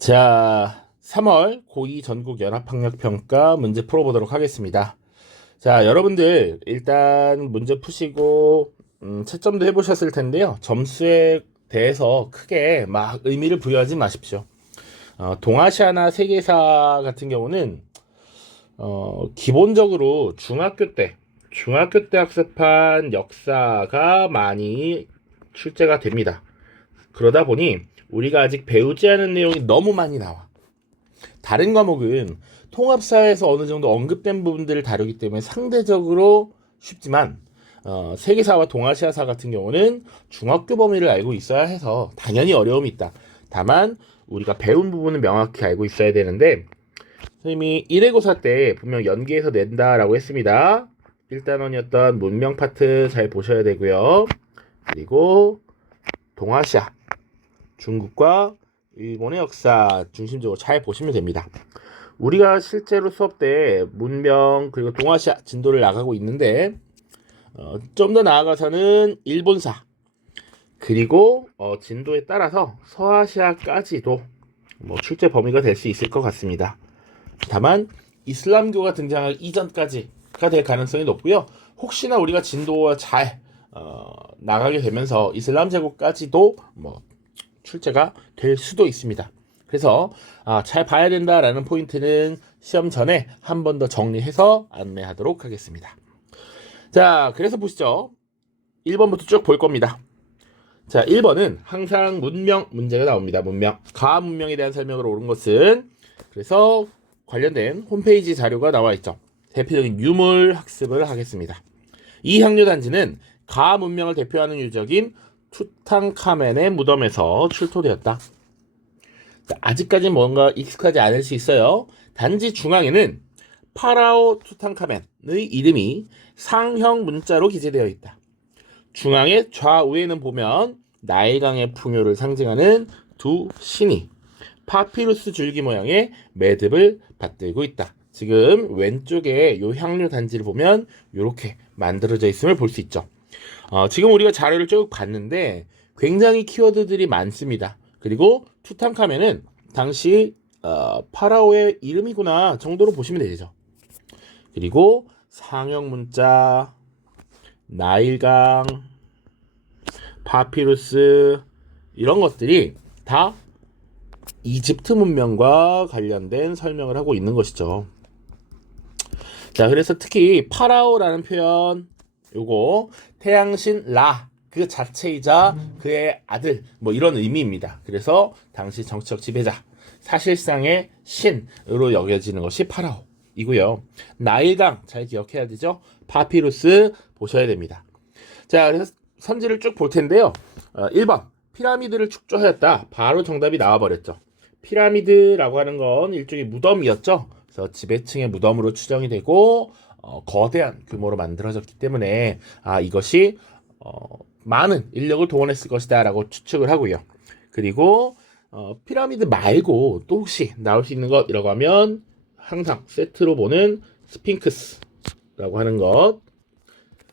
자, 3월 고2 전국 연합학력평가 문제 풀어보도록 하겠습니다. 자, 여러분들 일단 문제 푸시고 채점도 해보셨을 텐데요. 점수에 대해서 크게 막 의미를 부여하지 마십시오. 동아시아나 세계사 같은 경우는 기본적으로 중학교 때 학습한 역사가 많이 출제가 됩니다. 그러다 보니 우리가 아직 배우지 않은 내용이 너무 많이 나와. 다른 과목은 통합사에서 어느 정도 언급된 부분들을 다루기 때문에 상대적으로 쉽지만 세계사와 동아시아사 같은 경우는 중학교 범위를 알고 있어야 해서 당연히 어려움이 있다. 다만 우리가 배운 부분은 명확히 알고 있어야 되는데 선생님이 1회고사 때 분명 연계해서 낸다라고 했습니다. 1단원이었던 문명 파트 잘 보셔야 되고요. 그리고 동아시아 중국과 일본의 역사 중심적으로 잘 보시면 됩니다. 우리가 실제로 수업 때 문명 그리고 동아시아 진도를 나가고 있는데 좀 더 나아가서는 일본사 그리고 진도에 따라서 서아시아까지도 출제 범위가 될 수 있을 것 같습니다. 다만 이슬람교가 등장하기 이전까지가 될 가능성이 높고요. 혹시나 우리가 진도와 잘 나가게 되면서 이슬람 제국까지도 출제가 될 수도 있습니다. 그래서 잘 봐야 된다라는 포인트는 시험 전에 한 번 더 정리해서 안내하도록 하겠습니다. 자, 그래서 보시죠. 1번부터 쭉 볼 겁니다. 자, 1번은 항상 문명 문제가 나옵니다. 문명. 가문명에 대한 설명으로 옳은 것은 그래서 관련된 홈페이지 자료가 나와 있죠. 대표적인 유물 학습을 하겠습니다. 이 향료 단지는 가문명을 대표하는 유적인 투탕카멘의 무덤에서 출토되었다. 아직까지는 뭔가 익숙하지 않을 수 있어요. 단지 중앙에는 파라오 투탕카멘의 이름이 상형 문자로 기재되어 있다. 중앙의 좌우에는 보면 나일강의 풍요를 상징하는 두 신이 파피루스 줄기 모양의 매듭을 받들고 있다. 지금 왼쪽에 이 향료 단지를 보면 이렇게 만들어져 있음을 볼 수 있죠. 지금 우리가 자료를 쭉 봤는데 굉장히 키워드들이 많습니다. 그리고 투탕카멘은 당시 파라오의 이름이구나 정도로 보시면 되죠. 그리고 상형 문자, 나일강, 파피루스 이런 것들이 다 이집트 문명과 관련된 설명을 하고 있는 것이죠. 자, 그래서 특히 파라오라는 표현 요거 태양신 라 그 자체이자 그의 아들 이런 의미입니다. 그래서 당시 정치적 지배자 사실상의 신으로 여겨지는 것이 파라오이고요. 나일강 잘 기억해야 되죠. 파피루스 보셔야 됩니다. 자, 그래서 선지를 쭉 볼 텐데요. 1번 피라미드를 축조하였다. 바로 정답이 나와버렸죠. 피라미드라고 하는 건 일종의 무덤이었죠. 그래서 지배층의 무덤으로 추정이 되고 거대한 규모로 만들어졌기 때문에 이것이 많은 인력을 동원했을 것이다 라고 추측을 하고요. 그리고 피라미드 말고 또 혹시 나올 수 있는 것이라고 하면 항상 세트로 보는 스핑크스라고 하는 것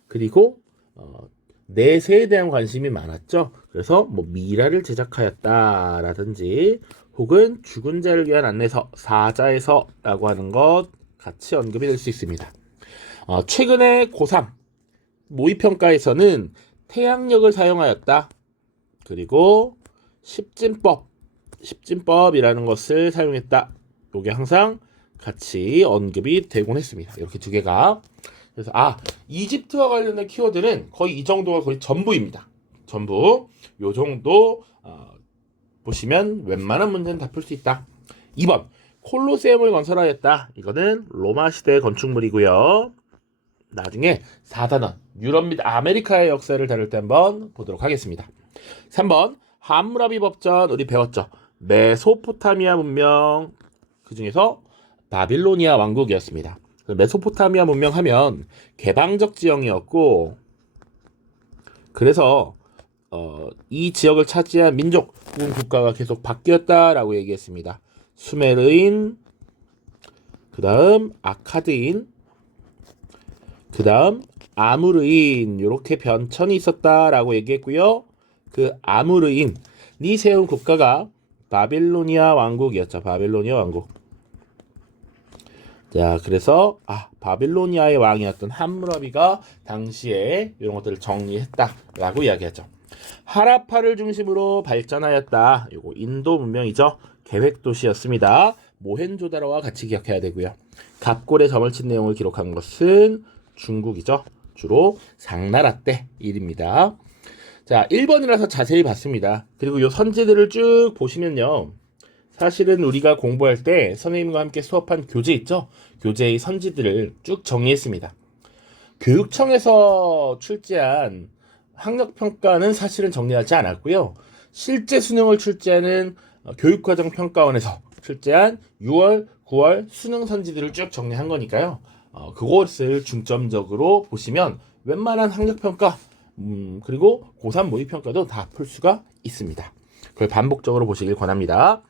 그리고 내세에 대한 관심이 많았죠. 그래서 미라를 제작하였다 라든지 혹은 죽은 자를 위한 안내서 사자에서라고 하는 것 같이 언급이 될 수 있습니다. 최근에 고3 모의평가에서는 태양력을 사용하였다. 그리고 십진법이라는 것을 사용했다. 이게 항상 같이 언급이 되곤 했습니다. 이렇게 두 개가. 그래서 이집트와 관련된 키워드는 거의 이 정도가 거의 전부입니다. 전부. 요 정도 보시면 웬만한 문제는 다 풀 수 있다. 2번 콜로세움을 건설하였다. 이거는 로마 시대 건축물이고요. 나중에 4단원 유럽 및 아메리카의 역사를 다룰 때 한번 보도록 하겠습니다. 3번 함무라비 법전 우리 배웠죠. 메소포타미아 문명 그 중에서 바빌로니아 왕국이었습니다. 메소포타미아 문명 하면 개방적 지형이었고 그래서 이 지역을 차지한 민족 혹은 국가가 계속 바뀌었다라고 얘기했습니다. 수메르인, 그 다음 아카드인, 그 다음 아무르인 이렇게 변천이 있었다라고 얘기했고요. 그 아무르인이 세운 국가가 바빌로니아 왕국이었죠. 바빌로니아 왕국. 자, 그래서 바빌로니아의 왕이었던 함무라비가 당시에 이런 것들을 정리했다라고 이야기하죠. 하라파를 중심으로 발전하였다. 요거 인도 문명이죠. 계획 도시였습니다. 모헨조다로와 같이 기억해야 되고요. 갑골에 점을 친 내용을 기록한 것은 중국이죠. 주로 상나라 때 일입니다. 자, 1번이라서 자세히 봤습니다. 그리고 요 선지들을 쭉 보시면요. 사실은 우리가 공부할 때 선생님과 함께 수업한 교재 있죠? 교재의 선지들을 쭉 정리했습니다. 교육청에서 출제한 학력평가는 사실은 정리하지 않았고요. 실제 수능을 출제하는 교육과정평가원에서 출제한 6월, 9월 수능 선지들을 쭉 정리한 거니까요. 그것을 중점적으로 보시면 웬만한 학력평가 그리고 고3 모의평가도 다 풀 수가 있습니다. 그걸 반복적으로 보시길 권합니다.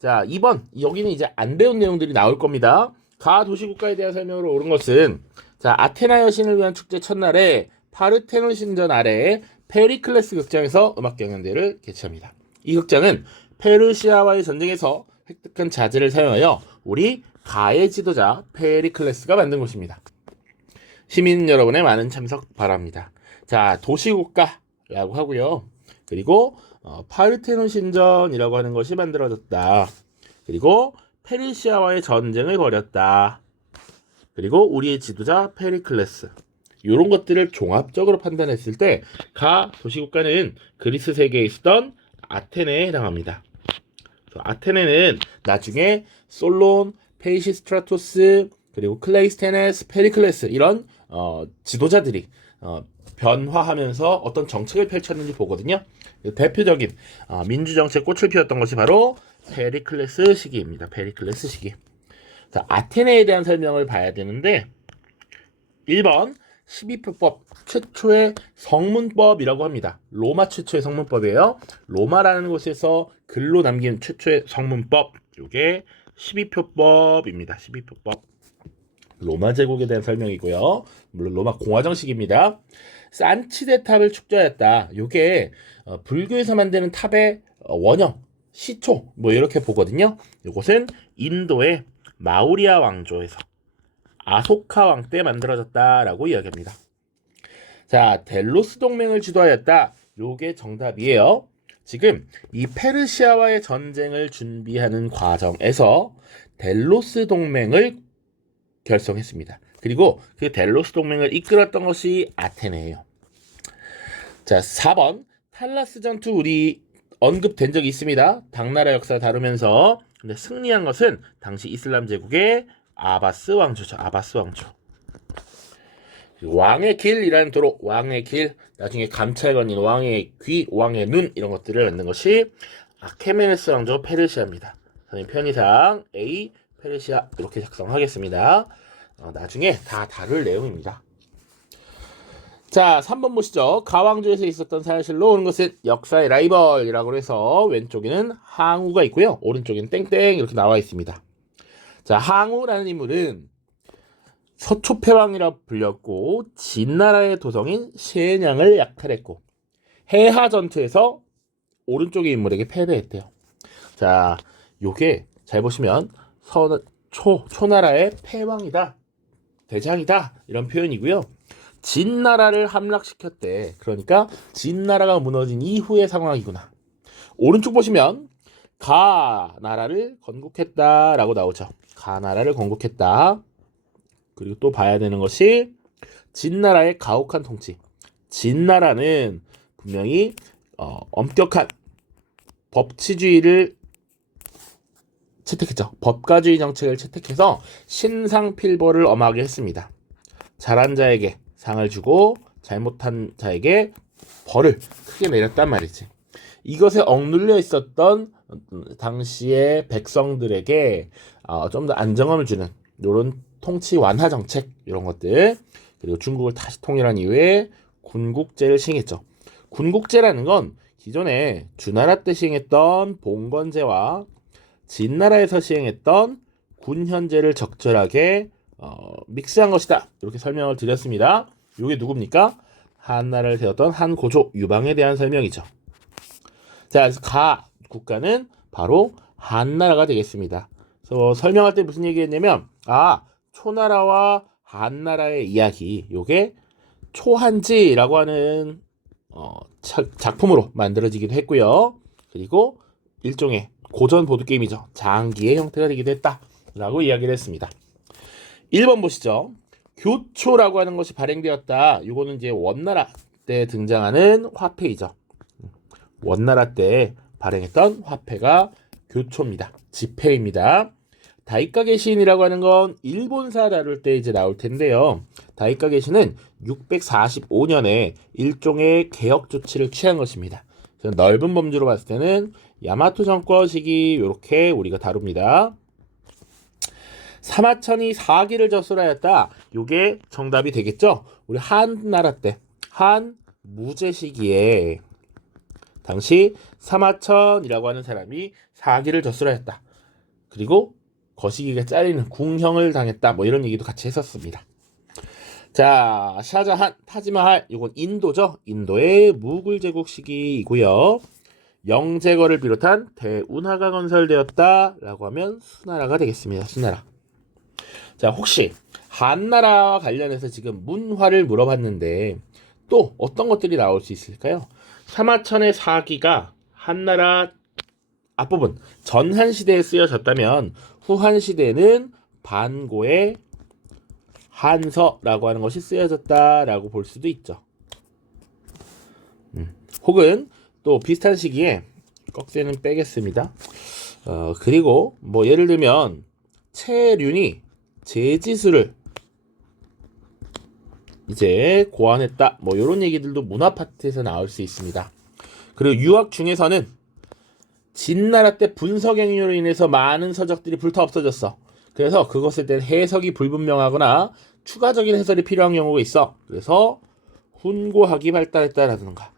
자, 2번. 여기는 이제 안 배운 내용들이 나올 겁니다. 가 도시국가에 대한 설명으로 옳은 것은 자, 아테나 여신을 위한 축제 첫날에 파르테논 신전 아래에 페리클레스 극장에서 음악 경연대회를 개최합니다. 이 극장은 페르시아와의 전쟁에서 획득한 자재를 사용하여 우리 가의 지도자 페리클레스가 만든 곳입니다. 시민 여러분의 많은 참석 바랍니다. 자, 도시국가라고 하고요. 그리고 파르테논 신전이라고 하는 것이 만들어졌다. 그리고 페르시아와의 전쟁을 벌였다. 그리고 우리의 지도자 페리클레스. 이런 것들을 종합적으로 판단했을 때 가 도시국가는 그리스 세계에 있었던 아테네에 해당합니다. 아테네는 나중에 솔론, 페이시스트라토스, 그리고 클레이스테네스, 페리클레스 이런 지도자들이 변화하면서 어떤 정책을 펼쳤는지 보거든요. 대표적인 민주정책 꽃을 피웠던 것이 바로 페리클레스 시기입니다. 페리클레스 시기. 자, 아테네에 대한 설명을 봐야 되는데 1번 12표법 최초의 성문법이라고 합니다. 로마 최초의 성문법이에요. 로마라는 곳에서 글로 남긴 최초의 성문법. 이게 12표법입니다. 12표법. 로마 제국에 대한 설명이고요. 물론 로마 공화정식입니다. 산치데 탑을 축조하였다. 이게 불교에서 만드는 탑의 원형, 시초 뭐 이렇게 보거든요. 이것은 인도의 마우리아 왕조에서 아소카 왕 때 만들어졌다라고 이야기합니다. 자, 델로스 동맹을 주도하였다. 요게 정답이에요. 지금 이 페르시아와의 전쟁을 준비하는 과정에서 델로스 동맹을 결성했습니다. 그리고 그 델로스 동맹을 이끌었던 것이 아테네예요. 자, 4번 탈라스 전투 우리 언급된 적이 있습니다. 당나라 역사 다루면서. 근데 승리한 것은 당시 이슬람 제국의 아바스 왕조죠. 아바스 왕조. 왕의 길이라는 도로, 왕의 길, 나중에 감찰 건인 왕의 귀, 왕의 눈 이런 것들을 만든 것이 아케메네스 왕조 페르시아입니다. 선생님 편의상 A 페르시아 이렇게 작성하겠습니다. 나중에 다 다룰 내용입니다. 자, 3번 보시죠. 가왕조에서 있었던 사실로 오는 것은 역사의 라이벌이라고 해서 왼쪽에는 항우가 있고요. 오른쪽에는 땡땡 이렇게 나와 있습니다. 자, 항우라는 인물은 서초패왕이라 불렸고 진나라의 도성인 셰냥을 약탈했고 해하 전투에서 오른쪽의 인물에게 패배했대요. 자, 요게 잘 보시면 초나라의 패왕이다, 대장이다 이런 표현이고요. 진나라를 함락시켰대. 그러니까 진나라가 무너진 이후의 상황이구나. 오른쪽 보시면 가나라를 건국했다라고 나오죠. 가나라를 건국했다. 그리고 또 봐야 되는 것이 진나라의 가혹한 통치. 진나라는 분명히 엄격한 법치주의를 채택했죠. 법가주의 정책을 채택해서 신상필벌을 엄하게 했습니다. 잘한 자에게 상을 주고 잘못한 자에게 벌을 크게 내렸단 말이지. 이것에 억눌려 있었던 당시의 백성들에게 좀 더 안정감을 주는 이런 통치 완화 정책 이런 것들, 그리고 중국을 다시 통일한 이후에 군국제를 시행했죠. 군국제라는 건 기존에 주나라 때 시행했던 봉건제와 진나라에서 시행했던 군현제를 적절하게 믹스한 것이다. 이렇게 설명을 드렸습니다. 이게 누굽니까? 한나라를 세웠던 한고조 유방에 대한 설명이죠. 자, 그래서 가 국가는 바로 한나라가 되겠습니다. 그래서 설명할 때 무슨 얘기했냐면 초나라와 한나라의 이야기, 요게 초한지라고 하는 작품으로 만들어지기도 했고요. 그리고 일종의 고전 보드게임이죠. 장기의 형태가 되기도 했다라고 이야기를 했습니다. 1번 보시죠. 교초라고 하는 것이 발행되었다. 이거는 이제 원나라 때 등장하는 화폐이죠. 원나라 때 발행했던 화폐가 교초입니다. 지폐입니다. 다이카게신이라고 하는 건 일본사 다룰 때 이제 나올 텐데요. 다이카게신은 645년에 일종의 개혁 조치를 취한 것입니다. 넓은 범주로 봤을 때는 야마토 정권 시기 이렇게 우리가 다룹니다. 사마천이 사기를 저술하였다. 요게 정답이 되겠죠? 우리 한나라 때 한 무제 시기에 당시 사마천이라고 하는 사람이 사기를 저술하였다. 그리고 거시기가 잘리는 궁형을 당했다. 뭐 이런 얘기도 같이 했었습니다. 자, 샤자한, 타지마할, 이건 인도죠. 인도의 무굴 제국 시기이고요. 영제거를 비롯한 대운하가 건설되었다라고 하면 수나라가 되겠습니다. 수나라. 자, 혹시 한나라와 관련해서 지금 문화를 물어봤는데 또 어떤 것들이 나올 수 있을까요? 사마천의 사기가 한나라 앞부분 전한 시대에 쓰여졌다면 후한 시대는 반고의 한서라고 하는 것이 쓰여졌다라고 볼 수도 있죠. 혹은 또 비슷한 시기에 꺽쇠는 빼겠습니다. 그리고 뭐 예를 들면 채륜이 제지수를 이제 고안했다. 뭐 이런 얘기들도 문화 파트에서 나올 수 있습니다. 그리고 유학 중에서는 진나라 때 분석 행위로 인해서 많은 서적들이 불타 없어졌어. 그래서 그것에 대한 해석이 불분명하거나 추가적인 해설이 필요한 경우가 있어. 그래서 훈고학이 발달했다라든가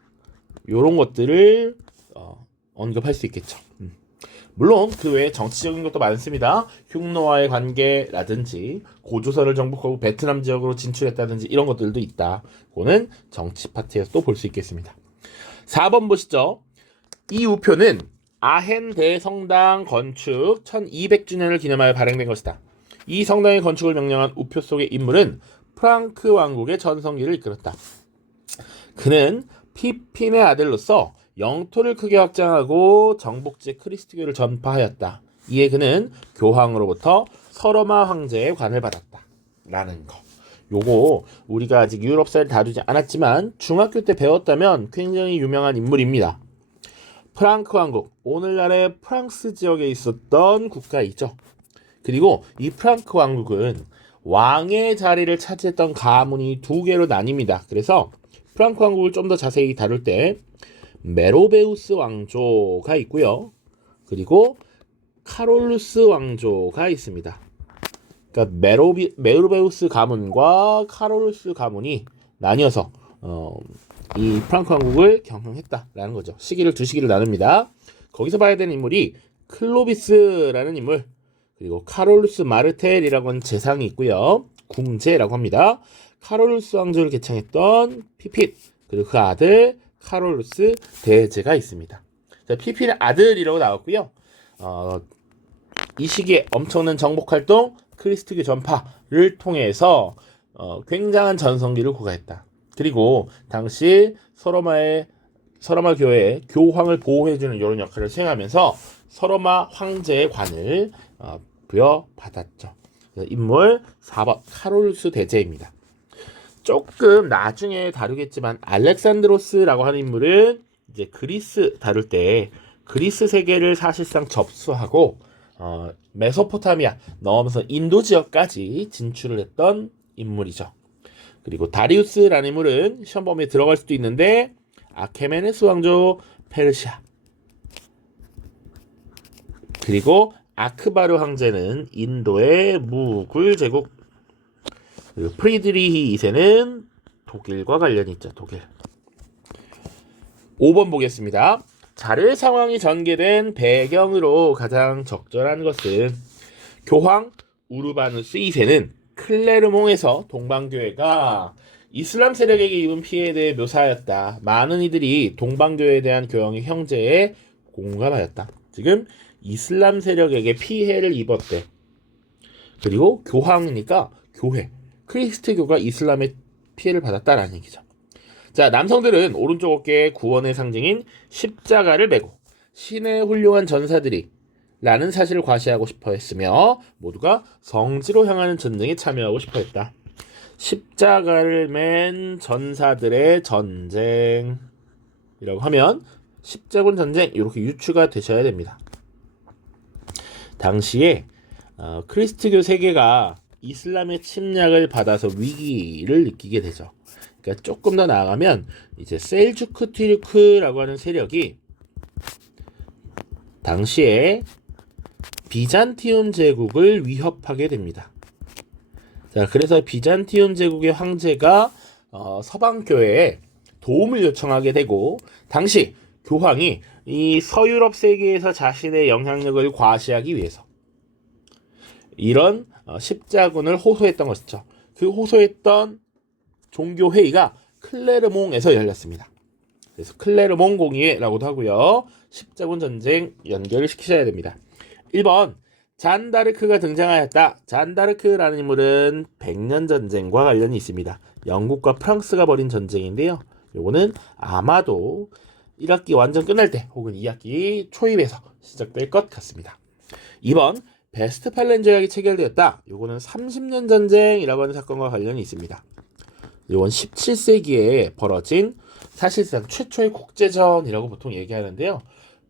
이런 것들을 언급할 수 있겠죠. 물론 그 외에 정치적인 것도 많습니다. 흉노와의 관계라든지 고조선을 정복하고 베트남 지역으로 진출했다든지 이런 것들도 있다. 그거는 정치 파트에서 또 볼 수 있겠습니다. 4번 보시죠. 이 우표는 아헨 대성당 건축 1200주년을 기념하여 발행된 것이다. 이 성당의 건축을 명령한 우표 속의 인물은 프랑크 왕국의 전성기를 이끌었다. 그는 피핀의 아들로서 영토를 크게 확장하고 정복지에 크리스트교를 전파하였다. 이에 그는 교황으로부터 서로마 황제의 관을 받았다. 라는 거. 요거 우리가 아직 유럽사를 다루지 않았지만 중학교 때 배웠다면 굉장히 유명한 인물입니다. 프랑크 왕국, 오늘날의 프랑스 지역에 있었던 국가이죠. 그리고 이 프랑크 왕국은 왕의 자리를 차지했던 가문이 두 개로 나뉩니다. 그래서 프랑크 왕국을 좀 더 자세히 다룰 때 메로베우스 왕조가 있고요. 그리고 카롤루스 왕조가 있습니다. 그러니까 메로베우스 가문과 카롤루스 가문이 나뉘어서 이 프랑크 왕국을 경영했다라는 거죠. 시기를 두 시기를 나눕니다. 거기서 봐야 되는 인물이 클로비스라는 인물, 그리고 카롤루스 마르텔이라고 하는 재상이 있고요. 궁제라고 합니다. 카롤루스 왕조를 개창했던 피핀, 그리고 그 아들 카롤루스 대제가 있습니다. 자, 피핀의 아들이라고 나왔고요. 이 시기에 엄청난 정복활동, 크리스트교 전파를 통해서 굉장한 전성기를 구가했다. 그리고 당시 서로마 교회의 교황을 보호해주는 이런 역할을 수행하면서 서로마 황제의 관을 부여받았죠. 인물 4번 카롤루스 대제입니다. 조금 나중에 다루겠지만 알렉산드로스라고 하는 인물은 이제 그리스 다룰 때 그리스 세계를 사실상 접수하고 메소포타미아 넘어서 인도 지역까지 진출을 했던 인물이죠. 그리고 다리우스라는 인물은 시험 범위에 들어갈 수도 있는데 아케메네스 왕조 페르시아, 그리고 아크바르 황제는 인도의 무굴 제국, 그리고 프리드리히 2세는 독일과 관련이 있죠. 독일. 5번 보겠습니다. 자르 상황이 전개된 배경으로 가장 적절한 것은 교황 우르바누스 2세는 클레르몽에서 동방교회가 이슬람 세력에게 입은 피해에 대해 묘사하였다. 많은 이들이 동방교회에 대한 교황의 형제에 공감하였다. 지금 이슬람 세력에게 피해를 입었대. 그리고 교황이니까 교회, 크리스트교가 이슬람의 피해를 받았다라는 얘기죠. 자, 남성들은 오른쪽 어깨에 구원의 상징인 십자가를 메고 신의 훌륭한 전사들이 라는 사실을 과시하고 싶어 했으며 모두가 성지로 향하는 전쟁에 참여하고 싶어 했다. 십자가를 맨 전사들의 전쟁이라고 하면 십자군 전쟁 이렇게 유추가 되셔야 됩니다. 당시에 크리스트교 세계가 이슬람의 침략을 받아서 위기를 느끼게 되죠. 그러니까 조금 더 나아가면 이제 셀주크 튀르크라고 하는 세력이 당시에 비잔티움 제국을 위협하게 됩니다. 자, 그래서 비잔티움 제국의 황제가 서방 교회에 도움을 요청하게 되고 당시 교황이 이 서유럽 세계에서 자신의 영향력을 과시하기 위해서 이런 십자군을 호소했던 것이죠. 그 호소했던 종교 회의가 클레르몽에서 열렸습니다. 그래서 클레르몽 공의회라고도 하고요. 십자군 전쟁 연결을 시키셔야 됩니다. 1번 잔다르크가 등장하였다. 잔다르크라는 인물은 백년 전쟁과 관련이 있습니다. 영국과 프랑스가 벌인 전쟁인데요. 요거는 아마도 1학기 완전 끝날 때 혹은 2학기 초입에서 시작될 것 같습니다. 2번 베스트팔렌 조약이 체결되었다. 요거는 30년 전쟁이라고 하는 사건과 관련이 있습니다. 이건 17세기에 벌어진 사실상 최초의 국제전이라고 보통 얘기하는데요.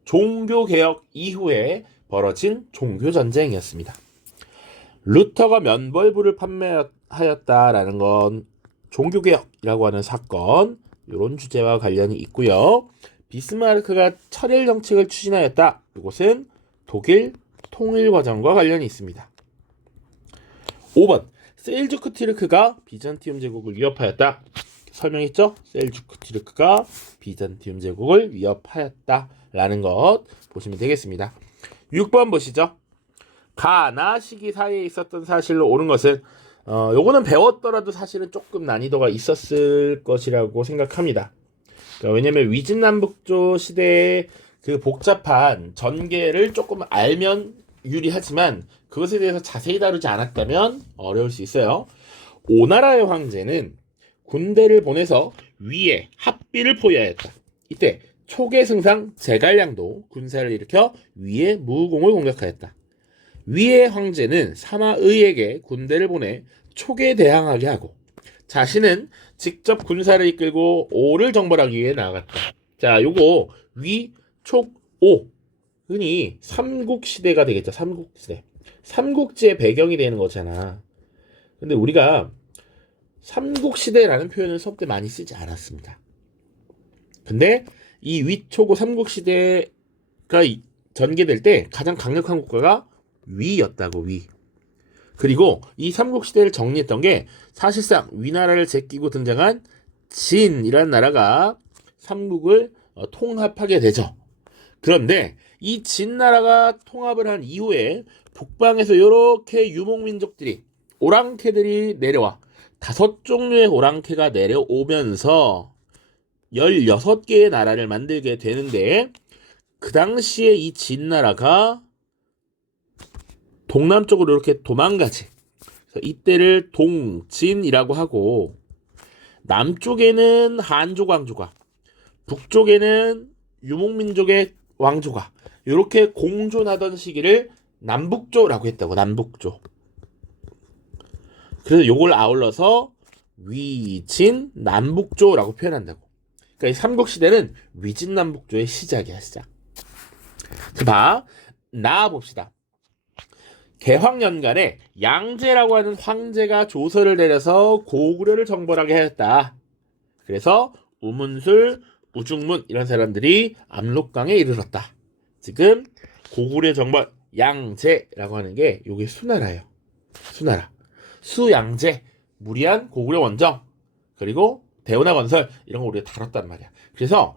종교개혁 이후에 벌어진 종교전쟁이었습니다. 루터가 면벌부를 판매하였다라는 건 종교개혁이라고 하는 사건, 이런 주제와 관련이 있고요. 비스마르크가 철혈 정책을 추진하였다. 이것은 독일 통일과정과 관련이 있습니다. 5번 셀주크 튀르크가 비잔티움 제국을 위협하였다. 설명했죠? 셀주크 튀르크가 비잔티움 제국을 위협하였다라는 것 보시면 되겠습니다. 6번 보시죠. 가나 시기 사이에 있었던 사실로 옳은 것은 요거는 배웠더라도 사실은 조금 난이도가 있었을 것이라고 생각합니다. 그러니까 왜냐면 위진남북조 시대의 그 복잡한 전개를 조금 알면 유리하지만 그것에 대해서 자세히 다루지 않았다면 어려울 수 있어요. 오나라의 황제는 군대를 보내서 위에 합비를 포위하였다. 이때 초계 승상 제갈량도 군사를 일으켜 위의 무공을 공격하였다. 위의 황제는 사마의에게 군대를 보내 촉에 대항하게 하고 자신은 직접 군사를 이끌고 오를 정벌하기 위해 나아갔다. 자, 요거 위, 촉, 오 흔히 삼국시대가 되겠죠. 삼국시대. 삼국지의 배경이 되는 거잖아. 근데 우리가 삼국시대라는 표현을 수업 때 많이 쓰지 않았습니다. 근데 이 위초고 삼국시대가 전개될 때 가장 강력한 국가가 위였다고, 위. 그리고 이 삼국시대를 정리했던 게 사실상 위나라를 제끼고 등장한 진이라는 나라가 삼국을 통합하게 되죠. 그런데 이 진나라가 통합을 한 이후에 북방에서 이렇게 유목민족들이 오랑캐들이 내려와 5종류의 오랑캐가 내려오면서 16개의 나라를 만들게 되는데 그 당시에 이 진나라가 동남쪽으로 이렇게 도망가지. 그래서 이때를 동진이라고 하고 남쪽에는 한족 왕조가 북쪽에는 유목민족의 왕조가 이렇게 공존하던 시기를 남북조라고 했다고. 남북조. 그래서 요걸 아울러서 위진 남북조라고 표현한다고. 그러니까 이 삼국시대는 위진 남북조의 시작이야, 시작. 자, 나와 봅시다. 개황년간에 양제라고 하는 황제가 조서를 내려서 고구려를 정벌하게 하였다. 그래서 우문술, 우중문 이런 사람들이 압록강에 이르렀다. 지금 고구려 정벌 양제라고 하는 게 요게 수나라예요. 수나라. 수양제, 무리한 고구려 원정, 그리고 대운하 건설 이런 거 우리가 다뤘단 말이야. 그래서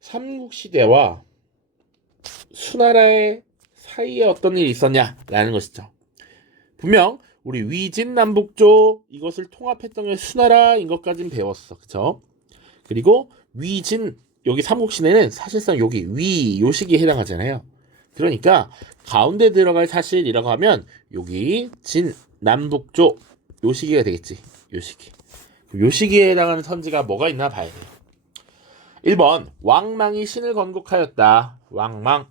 삼국시대와 수나라의 사이에 어떤 일이 있었냐라는 것이죠. 분명 우리 위진 남북조 이것을 통합했던 게 수나라인 것까지는 배웠어. 그쵸? 그리고 위진 여기 삼국시대는 사실상 여기 위 요식이 해당하잖아요. 그러니까 가운데 들어갈 사실이라고 하면 여기 진, 남북조 요 시기가 되겠지. 요 시기. 요 시기에 해당하는 선지가 뭐가 있나 봐야 돼요. 1번 왕망이 신을 건국하였다. 왕망.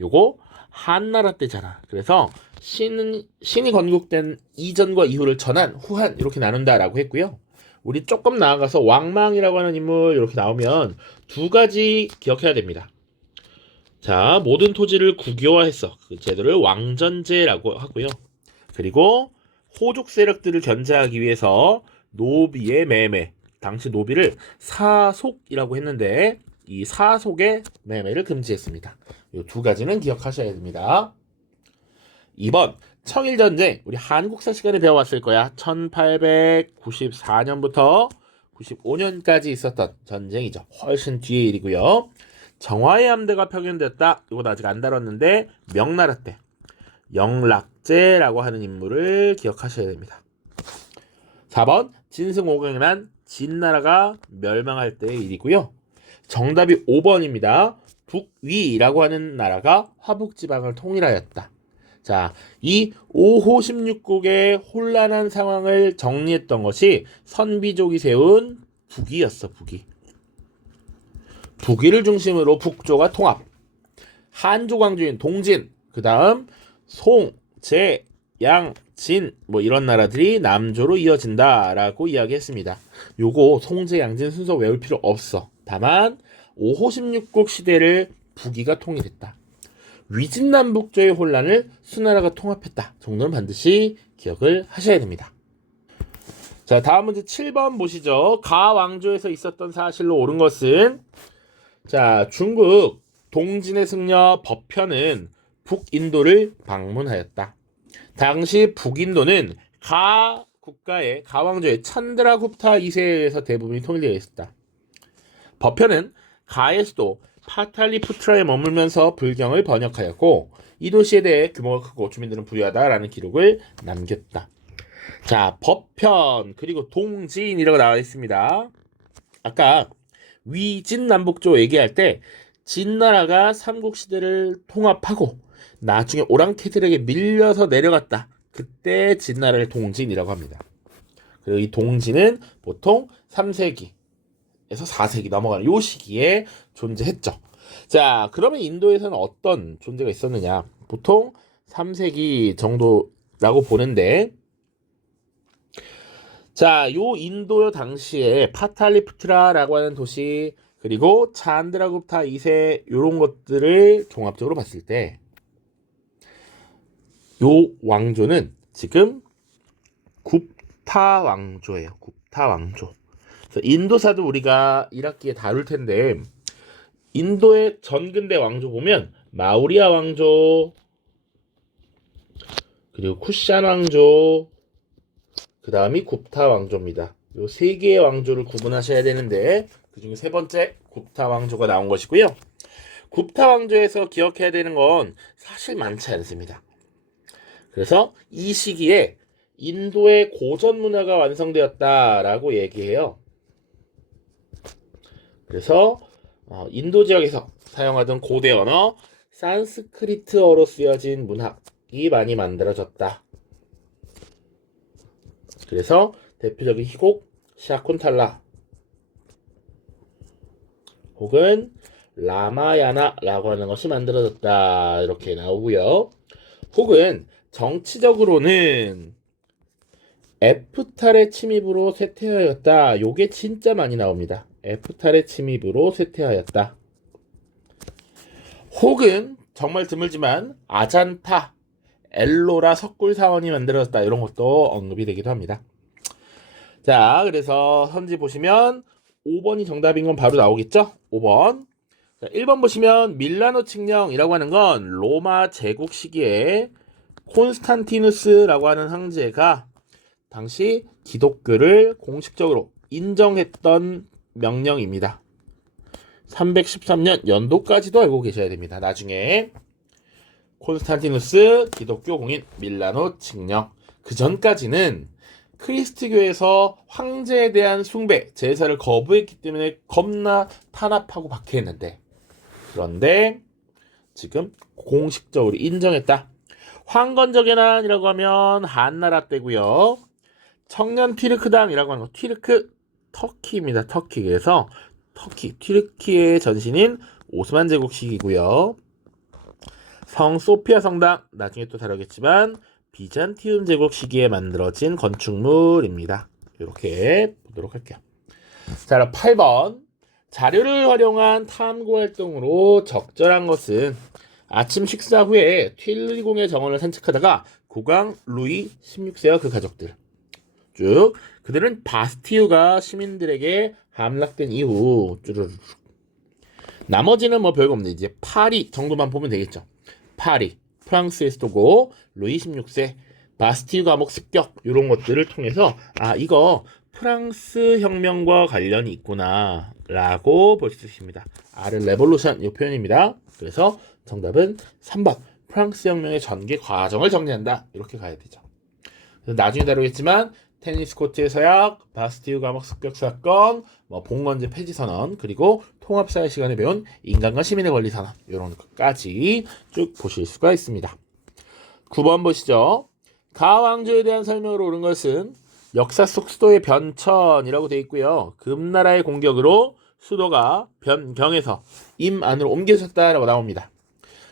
요거 한나라 때잖아. 그래서 신이 건국된 이전과 이후를 전한, 후한 이렇게 나눈다라고 했고요. 우리 조금 나아가서 왕망이라고 하는 인물 이렇게 나오면 두 가지 기억해야 됩니다. 자, 모든 토지를 국유화했어. 그 제도를 왕전제라고 하고요. 그리고 호족 세력들을 견제하기 위해서 노비의 매매, 당시 노비를 사속이라고 했는데 이 사속의 매매를 금지했습니다. 이 두 가지는 기억하셔야 됩니다. 2번 청일전쟁, 우리 한국사 시간에 배워왔을 거야. 1894년부터 95년까지 있었던 전쟁이죠. 훨씬 뒤의 일이고요. 정화의 함대가 표현됐다. 이건 아직 안 다뤘는데 명나라 때 영락제라고 하는 인물을 기억하셔야 됩니다. 4번 진승오경이란 진나라가 멸망할 때의 일이고요. 정답이 5번입니다. 북위라고 하는 나라가 화북지방을 통일하였다. 자, 이 5호 16국의 혼란한 상황을 정리했던 것이 선비족이 세운 북위였어. 북위. 북위를 중심으로 북조가 통합. 한조 광주인 동진, 그 다음 송, 제, 양, 진 뭐 이런 나라들이 남조로 이어진다라고 이야기했습니다. 요거 송제, 양진 순서 외울 필요 없어. 다만 5호 16국 시대를 북위가 통일했다. 위진남북조의 혼란을 수나라가 통합했다. 정도는 반드시 기억을 하셔야 됩니다. 자, 다음 문제 7번 보시죠. 가왕조에서 있었던 사실로 옳은 것은, 자, 중국 동진의 승려 법현은 북인도를 방문하였다. 당시 북인도는 가 국가의 가왕조의 찬드라굽타 2세에 의해서 대부분이 통일되어 있었다. 법현은 가의 수도 파탈리푸트라에 머물면서 불경을 번역하였고 이 도시에 대해 규모가 크고 주민들은 부유하다라는 기록을 남겼다. 자, 법현 그리고 동진이라고 나와 있습니다. 아까 위진 남북조 얘기할 때 진나라가 삼국시대를 통합하고 나중에 오랑캐들에게 밀려서 내려갔다. 그때 진나라를 동진이라고 합니다. 그리고 이 동진은 보통 3세기에서 4세기 넘어가는 요 시기에 존재했죠. 자, 그러면 인도에서는 어떤 존재가 있었느냐? 보통 3세기 정도라고 보는데, 자, 요 인도 당시에 파탈리푸트라라고 하는 도시 그리고 찬드라굽타 2세 요런 것들을 종합적으로 봤을 때 요 왕조는 지금 굽타 왕조예요. 굽타 왕조. 그래서 인도사도 우리가 1학기에 다룰 텐데 인도의 전근대 왕조 보면 마우리아 왕조 그리고 쿠샨 왕조 그 다음이 굽타 왕조입니다. 요 세 개의 왕조를 구분하셔야 되는데 그 중에 세 번째 굽타 왕조가 나온 것이고요. 굽타 왕조에서 기억해야 되는 건 사실 많지 않습니다. 그래서 이 시기에 인도의 고전 문화가 완성되었다라고 얘기해요. 그래서 인도 지역에서 사용하던 고대 언어 산스크리트어로 쓰여진 문학이 많이 만들어졌다. 그래서 대표적인 희곡 샤쿤탈라 혹은 라마야나라고 하는 것이 만들어졌다 이렇게 나오고요. 혹은 정치적으로는 에프탈의 침입으로 쇠퇴하였다. 요게 진짜 많이 나옵니다. 에프탈의 침입으로 쇠퇴하였다. 혹은 정말 드물지만 아잔타, 엘로라 석굴사원이 만들어졌다. 이런 것도 언급이 되기도 합니다. 자, 그래서 선지 보시면 5번이 정답인 건 바로 나오겠죠? 5번. 자, 1번 보시면 밀라노 칙령이라고 하는 건 로마 제국 시기에 콘스탄티누스라고 하는 황제가 당시 기독교를 공식적으로 인정했던 명령입니다. 313년 연도까지도 알고 계셔야 됩니다. 나중에 콘스탄티누스 기독교 공인 밀라노 칙령. 그 전까지는 크리스트교에서 황제에 대한 숭배, 제사를 거부했기 때문에 겁나 탄압하고 박해했는데, 그런데 지금 공식적으로 인정했다. 황건적의 난이라고 하면 한나라 때고요. 청년 튀르크당이라고 하는 거 튀르크 터키입니다. 터키. 그래서 터키 튀르키의 전신인 오스만 제국 시기고요. 성 소피아 성당 나중에 또 다루겠지만 비잔티움 제국 시기에 만들어진 건축물입니다. 이렇게 보도록 할게요. 자, 8번 자료를 활용한 탐구 활동으로 적절한 것은 아침 식사 후에 튀르리궁의 정원을 산책하다가 국왕 루이 16세와 그 가족들 쭉 그들은 바스티유가 시민들에게 함락된 이후 쭈르르 나머지는 뭐 별거 없네. 이제 파리 정도만 보면 되겠죠. 파리 프랑스의 수도고 루이 16세 바스티유 감옥 습격 이런 것들을 통해서 아 이거 프랑스 혁명과 관련이 있구나 라고 볼 수 있습니다. 아르 레볼루션 이 표현입니다. 그래서 정답은 3번 프랑스 혁명의 전개 과정을 정리한다 이렇게 가야 되죠. 그래서 나중에 다루겠지만 테니스 코트의 서약, 바스티유 감옥 습격 사건, 뭐 봉건제 폐지 선언, 그리고 통합사회 시간에 배운 인간과 시민의 권리 선언 이런 것까지 쭉 보실 수가 있습니다. 9번 보시죠. 가왕조에 대한 설명으로 옳은 것은 역사 속 수도의 변천이라고 되어 있고요. 금나라의 공격으로 수도가 변경해서 임 안으로 옮겨졌다라고 나옵니다.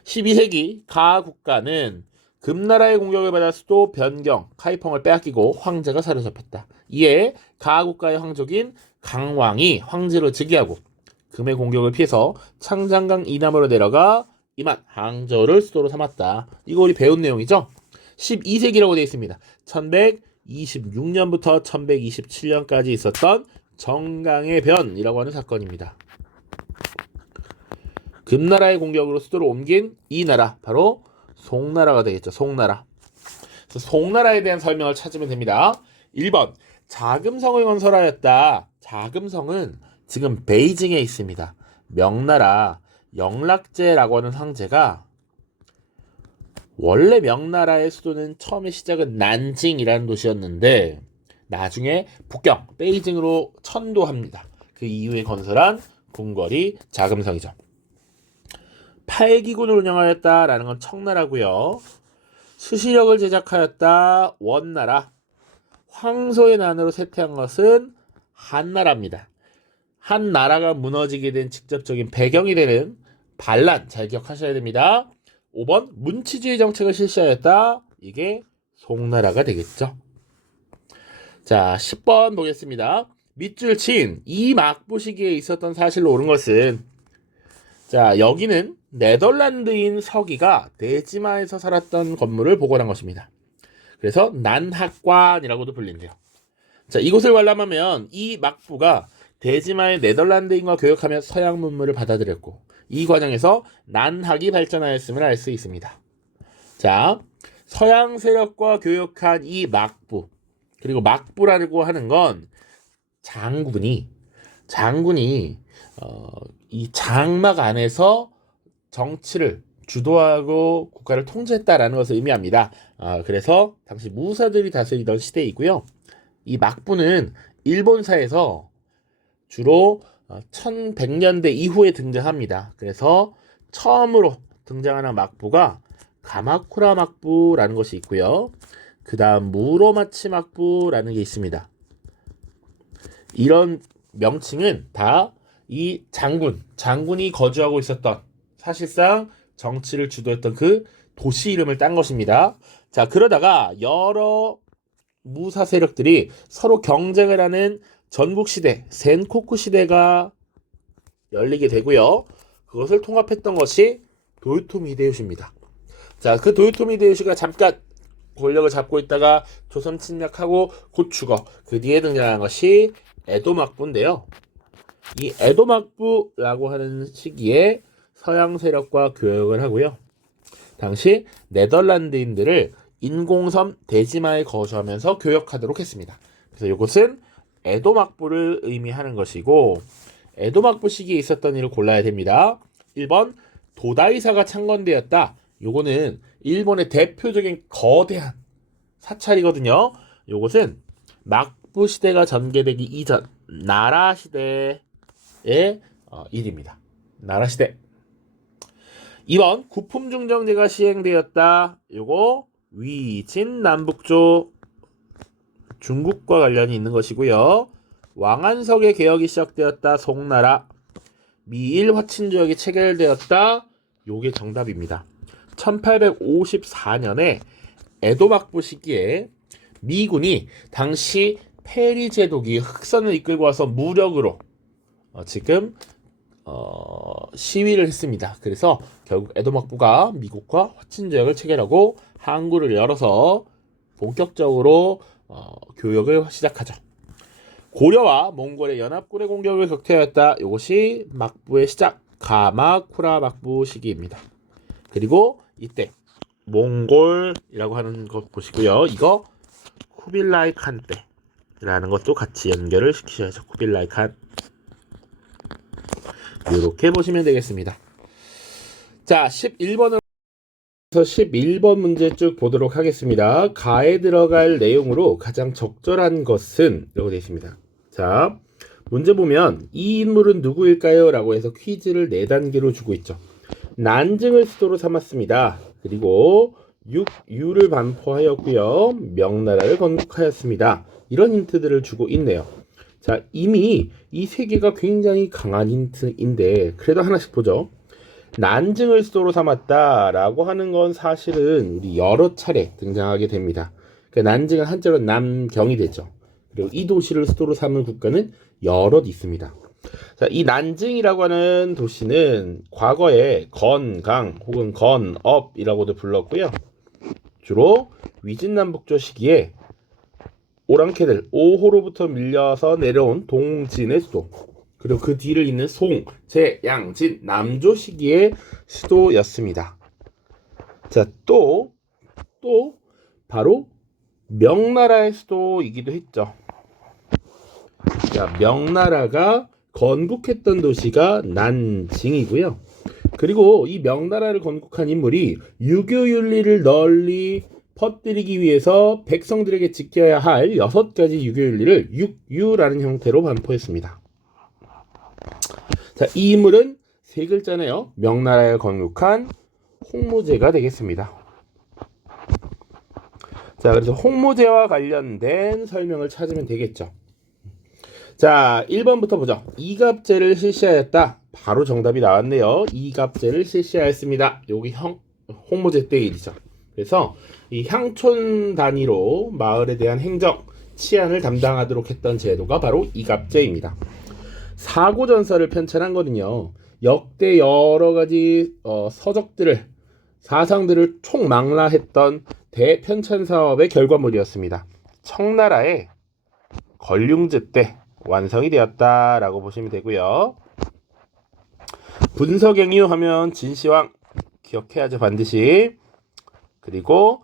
12세기 가 국가는 금나라의 공격을 받아 수도 변경, 카이펑을 빼앗기고 황제가 사로잡혔다. 이에 가 국가의 황족인 강왕이 황제로 즉위하고 금의 공격을 피해서 창장강 이남으로 내려가 이만 항저우를 수도로 삼았다. 이거 우리 배운 내용이죠? 12세기라고 되어 있습니다. 1126년부터 1127년까지 있었던 정강의 변이라고 하는 사건입니다. 금나라의 공격으로 수도를 옮긴 이 나라 바로 송나라가 되겠죠. 송나라. 그래서 송나라에 대한 설명을 찾으면 됩니다. 1번 자금성을 건설하였다. 자금성은 지금 베이징에 있습니다. 명나라 영락제라고 하는 황제가 원래 명나라의 수도는 처음에 시작은 난징이라는 도시였는데 나중에 북경 베이징으로 천도합니다. 그 이후에 건설한 궁궐이 자금성이죠. 8기군을 운영하였다라는 건 청나라고요. 수시력을 제작하였다. 원나라. 황소의 난으로 쇠퇴한 것은 한나라입니다. 한 나라가 무너지게 된 직접적인 배경이 되는 반란 잘 기억하셔야 됩니다. 5번 문치주의 정책을 실시하였다. 이게 송나라가 되겠죠. 자 10번 보겠습니다. 밑줄 친 이 막부 시기에 있었던 사실로 옳은 것은 자 여기는 네덜란드인 서기가 대지마에서 살았던 건물을 복원한 것입니다. 그래서 난학관이라고도 불린대요. 자 이곳을 관람하면 이 막부가 대지마의 네덜란드인과 교역하며 서양 문물을 받아들였고 이 과정에서 난학이 발전하였음을 알 수 있습니다. 자 서양 세력과 교역한 이 막부 그리고 막부라고 하는 건 장군이 이 장막 안에서 정치를 주도하고 국가를 통제했다라는 것을 의미합니다. 그래서 당시 무사들이 다스리던 시대이고요. 이 막부는 일본사에서 주로 1100년대 이후에 등장합니다. 그래서 처음으로 등장하는 막부가 가마쿠라 막부라는 것이 있고요. 그 다음 무로마치 막부라는 게 있습니다. 이런 명칭은 다 이 장군이 거주하고 있었던 사실상 정치를 주도했던 그 도시 이름을 딴 것입니다. 자 그러다가 여러 무사 세력들이 서로 경쟁을 하는 전국시대 센코쿠 시대가 열리게 되고요. 그것을 통합했던 것이 도요토미 히데요시입니다. 자 그 도요토미 히데요시가 잠깐 권력을 잡고 있다가 조선 침략하고 곧 죽어 그 뒤에 등장한 것이 에도 막부인데요. 이 에도 막부라고 하는 시기에 서양 세력과 교역을 하고요. 당시 네덜란드인들을 인공섬 대지마에 거주하면서 교역하도록 했습니다. 그래서 이것은 에도 막부를 의미하는 것이고 에도 막부 시기에 있었던 일을 골라야 됩니다. 1번 도다이사가 창건되었다. 요거는 일본의 대표적인 거대한 사찰이거든요. 요것은 막부 시대가 전개되기 이전 나라 시대의 일입니다. 나라 시대. 2번 구품중정제가 시행되었다. 요거 위진 남북조 중국과 관련이 있는 것이고요. 왕안석의 개혁이 시작되었다. 송나라. 미일 화친조약이 체결되었다. 요게 정답입니다. 1854년에 에도 막부 시기에 미군이 당시 페리 제독이 흑선을 이끌고 와서 무력으로 시위를 했습니다. 그래서 결국 에도 막부가 미국과 화친조약을 체결하고 항구를 열어서 본격적으로 교역을 시작하죠. 고려와 몽골의 연합군의 공격을 격퇴하였다. 이것이 막부의 시작, 가마쿠라 막부 시기입니다. 그리고 이때 몽골이라고 하는 것 보시고요. 이거 쿠빌라이 칸 때라는 것도 같이 연결을 시키셔야죠. 쿠빌라이 칸. 이렇게 보시면 되겠습니다. 자, 11번으로 11번 문제 쭉 보도록 하겠습니다. 가에 들어갈 내용으로 가장 적절한 것은 라고 되어 있습니다. 자, 문제 보면 이 인물은 누구일까요? 라고 해서 퀴즈를 4단계로 주고 있죠. 난징을 수도로 삼았습니다. 그리고 육유를 반포하였고요. 명나라를 건국하였습니다. 이런 힌트들을 주고 있네요. 자, 이미 이 3개가 굉장히 강한 힌트인데 그래도 하나씩 보죠. 난징을 수도로 삼았다라고 하는 건 사실은 우리 여러 차례 등장하게 됩니다. 그러니까 난징은 한자로 남경이 되죠. 그리고 이 도시를 수도로 삼은 국가는 여럿 있습니다. 자, 이 난징이라고 하는 도시는 과거에 건강 혹은 건업이라고도 불렀고요. 주로 위진남북조 시기에 오랑캐들 5호로부터 밀려서 내려온 동진의 수도, 그리고 그 뒤를 잇는 송, 제, 양, 진, 남조 시기의 수도였습니다. 자, 또 바로 명나라의 수도이기도 했죠. 자, 명나라가 건국했던 도시가 난징이고요. 그리고 이 명나라를 건국한 인물이 유교윤리를 널리 퍼뜨리기 위해서 백성들에게 지켜야 할 6가지 유교윤리를 6유라는 형태로 반포했습니다. 자, 이 인물은 3글자네요. 명나라를 건국한 홍무제가 되겠습니다. 자, 그래서 홍무제와 관련된 설명을 찾으면 되겠죠. 자, 1번부터 보죠. 이갑제를 실시하였다. 바로 정답이 나왔네요. 이갑제를 실시하였습니다. 여기 홍무제 때 일이죠. 그래서 이 향촌 단위로 마을에 대한 행정, 치안을 담당하도록 했던 제도가 바로 이갑제입니다. 사고전서를 편찬한 거는요, 역대 여러 가지 서적들을, 사상들을 총망라했던 대편찬 사업의 결과물이었습니다. 청나라의 걸륭제 때 완성이 되었다라고 보시면 되고요. 분서갱유 하면 진시황 기억해야죠, 반드시. 그리고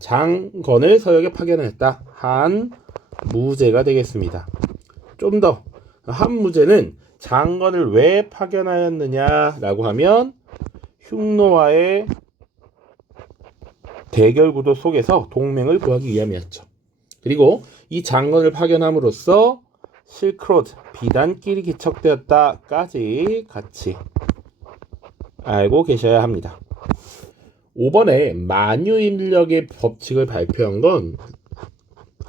장건을 서역에 파견했다. 한무제가 되겠습니다. 좀 더 한무제는 장건을 왜 파견하였느냐라고 하면 흉노와의 대결 구도 속에서 동맹을 구하기 위함이었죠. 그리고 이 장건을 파견함으로써 실크로드, 비단길이 개척되었다까지 같이 알고 계셔야 합니다. 5번에 만유인력의 법칙을 발표한 건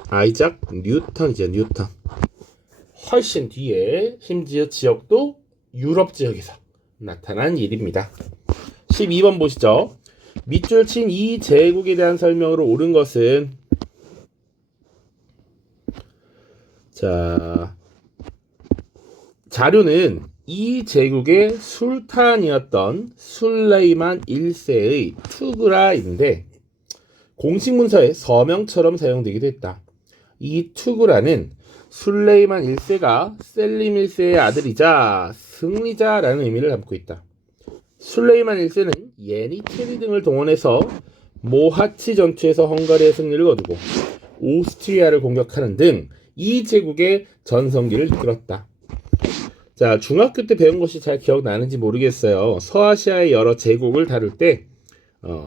아이작 뉴턴이죠. 뉴턴. 훨씬 뒤에 심지어 지역도 유럽 지역에서 나타난 일입니다. 12번 보시죠. 밑줄 친 이 제국에 대한 설명으로 옳은 것은, 자, 자료는 이 제국의 술탄이었던 술레이만 1세의 투그라인데 공식 문서에 서명처럼 사용되기도 했다. 이 투그라는 술레이만 1세가 셀림 1세의 아들이자 승리자라는 의미를 담고 있다. 술레이만 1세는 예니체리 등을 동원해서 모하치 전투에서 헝가리의 승리를 거두고 오스트리아를 공격하는 등 이 제국의 전성기를 이끌었다. 자, 중학교 때 배운 것이 잘 기억나는지 모르겠어요. 서아시아의 여러 제국을 다룰 때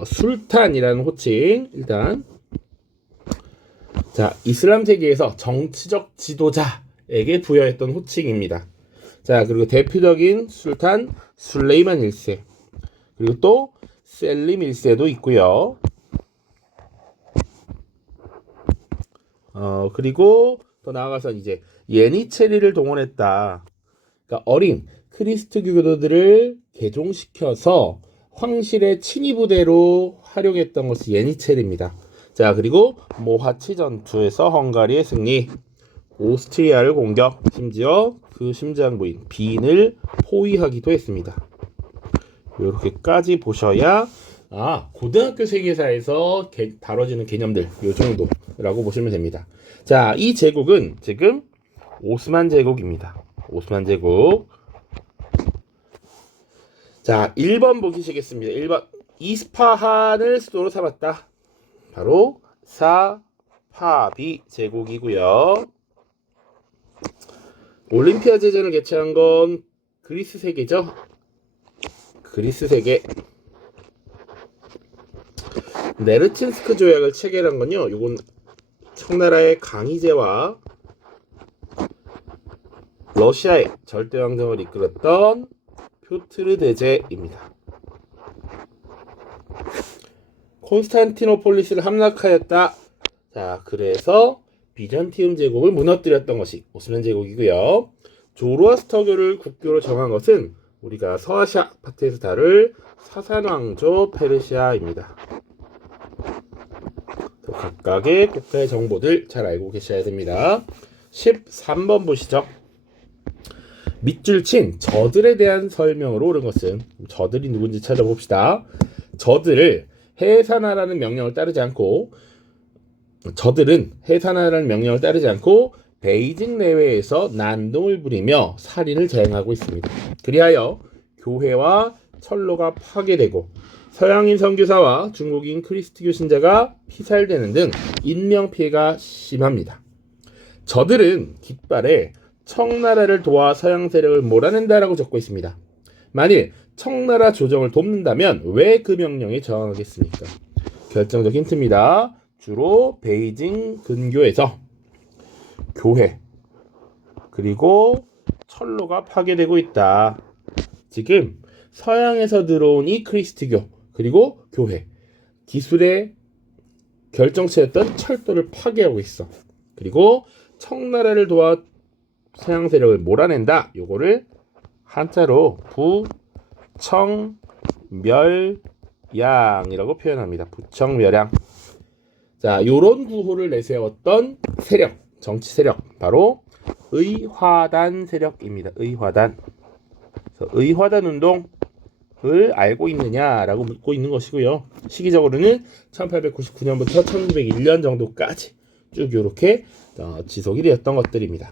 술탄이라는 호칭, 일단 자, 이슬람 세계에서 정치적 지도자에게 부여했던 호칭입니다. 자, 그리고 대표적인 술탄 술레이만 1세, 그리고 또 셀림 1세도 있고요. 그리고 더 나아가서 이제 예니체리를 동원했다. 그러니까 어린 크리스트 교도들을 개종시켜서 황실의 친위 부대로 활용했던 것이 예니체리입니다. 자, 그리고 모하치 전투에서 헝가리의 승리, 오스트리아를 공격, 심지어 그 심장 부인 빈을 포위하기도 했습니다. 이렇게까지 보셔야 고등학교 세계사에서 다뤄지는 개념들 요 정도라고 보시면 됩니다. 자, 이 제국은 지금 오스만 제국입니다. 오스만 제국. 자, 1번 보시겠습니다. 1번 이스파한을 수도로 삼았다. 바로 사파비 제국이고요. 올림피아 제전을 개최한 건 그리스 세계죠. 그리스 세계. 네르친스크 조약을 체결한 건요. 이건 청나라의 강희제와 러시아의 절대왕정을 이끌었던 표트르 대제입니다. 콘스탄티노폴리스를 함락하였다. 자, 그래서 비잔티움 제국을 무너뜨렸던 것이 오스만 제국이고요. 조로아스터교를 국교로 정한 것은 우리가 서아시아 파트에서 다룰 사산왕조 페르시아입니다. 각각의 국가의 정보들 잘 알고 계셔야 됩니다. 13번 보시죠. 밑줄 친 저들에 대한 설명으로 옳은 것은, 저들이 누군지 찾아봅시다. 저들을 해산하라는 명령을 따르지 않고, 저들은 해산하라는 명령을 따르지 않고 베이징 내외에서 난동을 부리며 살인을 자행하고 있습니다. 그리하여 교회와 철로가 파괴되고 서양인 선교사와 중국인 크리스트교 신자가 피살되는 등 인명피해가 심합니다. 저들은 깃발에 청나라를 도와 서양 세력을 몰아낸다라고 적고 있습니다. 만일 청나라 조정을 돕는다면 왜 그 명령에 저항하겠습니까? 결정적 힌트입니다. 주로 베이징 근교에서 교회 그리고 철로가 파괴되고 있다. 지금 서양에서 들어온 이 크리스트교 그리고 교회 기술의 결정체였던 철도를 파괴하고 있어. 그리고 청나라를 도와 서양 세력을 몰아낸다. 요거를 한자로 부청멸양이라고 표현합니다. 부청멸양. 자, 요런 구호를 내세웠던 세력, 정치 세력, 바로 의화단 세력입니다. 의화단. 그래서 의화단 운동을 알고 있느냐라고 묻고 있는 것이고요. 시기적으로는 1899년부터 1901년 정도까지 쭉 이렇게 지속이 되었던 것들입니다.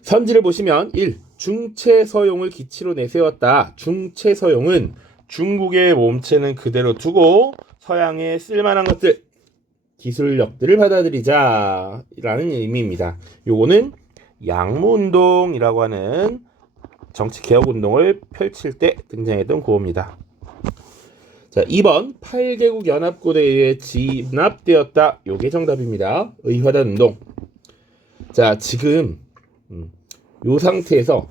선지를 보시면 1. 중체서용을 기치로 내세웠다. 중체서용은 중국의 몸체는 그대로 두고 서양에 쓸만한 것들, 기술력들을 받아들이자 라는 의미입니다. 요거는 양무운동이라고 하는 정치개혁운동을 펼칠 때 등장했던 구호입니다. 자, 2번 8개국 연합군에 진압되었다. 요게 정답입니다. 의화단 운동. 자, 지금 요 상태에서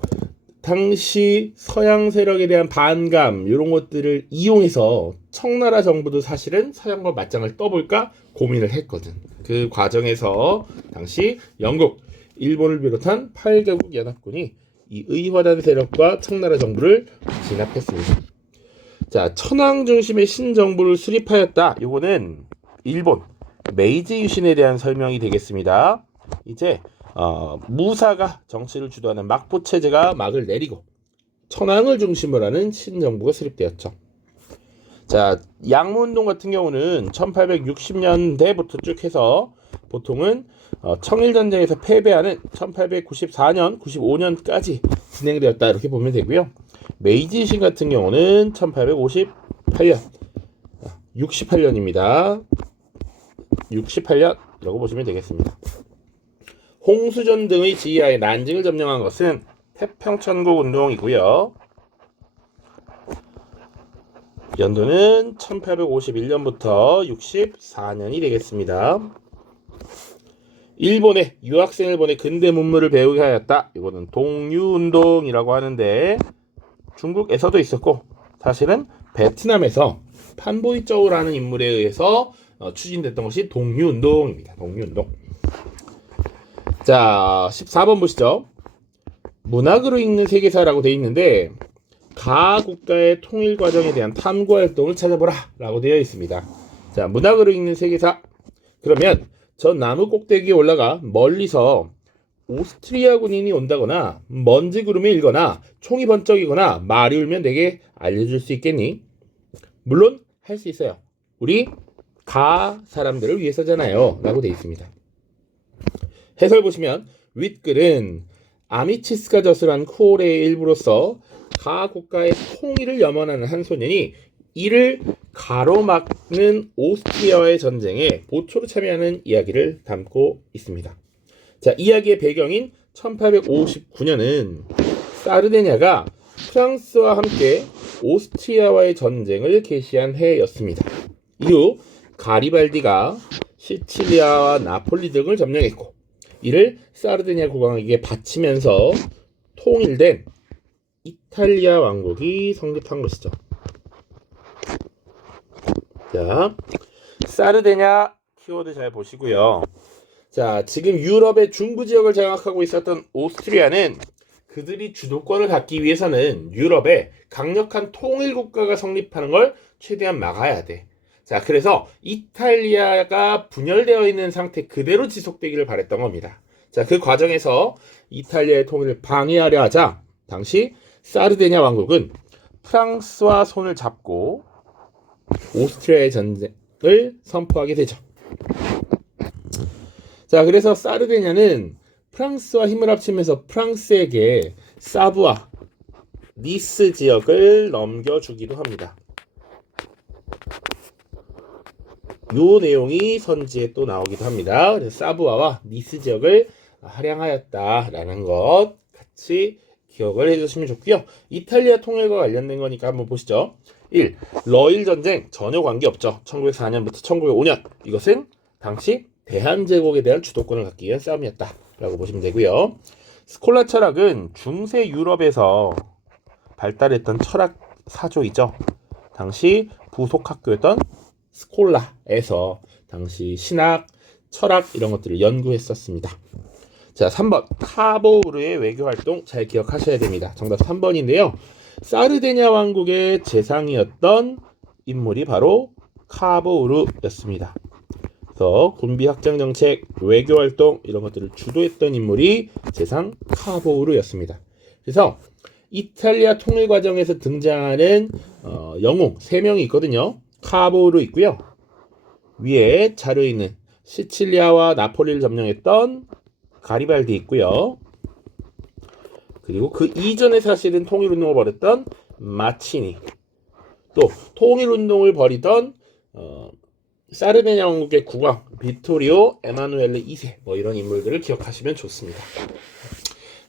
당시 서양 세력에 대한 반감 이런 것들을 이용해서 청나라 정부도 사실은 서양과 맞짱을 떠볼까 고민을 했거든. 그 과정에서 당시 영국, 일본을 비롯한 8개국 연합군이 이 의화단 세력과 청나라 정부를 진압했습니다. 자, 천황 중심의 신정부를 수립하였다. 요거는 일본 메이지 유신에 대한 설명이 되겠습니다. 이제 무사가 정치를 주도하는 막부 체제가 막을 내리고 천황을 중심으로 하는 신정부가 수립되었죠. 자, 양무운동 같은 경우는 1860년대부터 쭉 해서 보통은 청일전쟁에서 패배하는 1894년, 95년까지 진행되었다 이렇게 보면 되고요. 메이지 유신 같은 경우는 1858년, 68년입니다. 68년이라고 보시면 되겠습니다. 홍수전 등의 지휘하에 난징을 점령한 것은 태평천국 운동이고요. 연도는 1851년부터 64년이 되겠습니다. 일본에 유학생을 보내 근대 문물을 배우게 하였다. 이거는 동유운동이라고 하는데 중국에서도 있었고 사실은 베트남에서 판보이 쪼우라는 인물에 의해서 추진됐던 것이 독립운동입니다. 독립운동. 자, 14번 보시죠. 문학으로 읽는 세계사라고 되어 있는데 가 국가의 통일 과정에 대한 탐구 활동을 찾아보라 라고 되어 있습니다. 자, 문학으로 읽는 세계사. 그러면 저 나무 꼭대기에 올라가 멀리서 오스트리아 군인이 온다거나 먼지 구름이 일거나 총이 번쩍이거나 말이 울면 내게 알려줄 수 있겠니? 물론 할 수 있어요. 우리 가 사람들을 위해서잖아요 라고 되어 있습니다. 해설 보시면 윗글은 아미치스가 저술한 쿠오레의 일부로서 가 국가의 통일을 염원하는 한 소년이 이를 가로막는 오스트리아와의 전쟁에 보초로 참여하는 이야기를 담고 있습니다. 자, 이야기의 배경인 1859년은 사르데냐가 프랑스와 함께 오스트리아와의 전쟁을 개시한 해였습니다. 이후 가리발디가 시칠리아와 나폴리 등을 점령했고 이를 사르데냐 국왕에게 바치면서 통일된 이탈리아 왕국이 성립한 것이죠. 자, 사르데냐 키워드 잘 보시고요. 자, 지금 유럽의 중부 지역을 장악하고 있었던 오스트리아는 그들이 주도권을 갖기 위해서는 유럽에 강력한 통일 국가가 성립하는 걸 최대한 막아야 돼. 자, 그래서 이탈리아가 분열되어 있는 상태 그대로 지속되기를 바랬던 겁니다. 자, 그 과정에서 이탈리아의 통일을 방해하려 하자 당시 사르데냐 왕국은 프랑스와 손을 잡고 오스트리아의 전쟁을 선포하게 되죠. 자, 그래서 사르데냐는 프랑스와 힘을 합치면서 프랑스에게 사부와 니스 지역을 넘겨주기도 합니다. 요 내용이 선지에 또 나오기도 합니다. 그래서 사부아와 니스 지역을 할양하였다라는 것 같이 기억을 해주시면 좋고요. 이탈리아 통일과 관련된 거니까 한번 보시죠. 1. 러일 전쟁 전혀 관계없죠. 1904년부터 1905년 이것은 당시 대한제국에 대한 주도권을 갖기 위한 싸움이었다라고 보시면 되고요. 스콜라 철학은 중세 유럽에서 발달했던 철학 사조이죠. 당시 부속 학교였던 스콜라에서 당시 신학, 철학 이런 것들을 연구했었습니다. 자, 3번 카보우르의 외교활동 잘 기억하셔야 됩니다. 정답 3번인데요. 사르데냐 왕국의 재상이었던 인물이 바로 카보우르였습니다. 그래서 군비 확장 정책, 외교 활동 이런 것들을 주도했던 인물이 재상 카보우르였습니다. 그래서 이탈리아 통일 과정에서 등장하는 영웅 3명이 있거든요. 카보우르 있고요. 위에 자료에 있는 시칠리아와 나폴리를 점령했던 가리발디 있고요. 그리고 그 이전에 사실은 통일운동을 벌였던 마치니, 또 통일운동을 벌이던 사르데냐 왕국의 국왕 비토리오 에마누엘레 2세 뭐 이런 인물들을 기억하시면 좋습니다.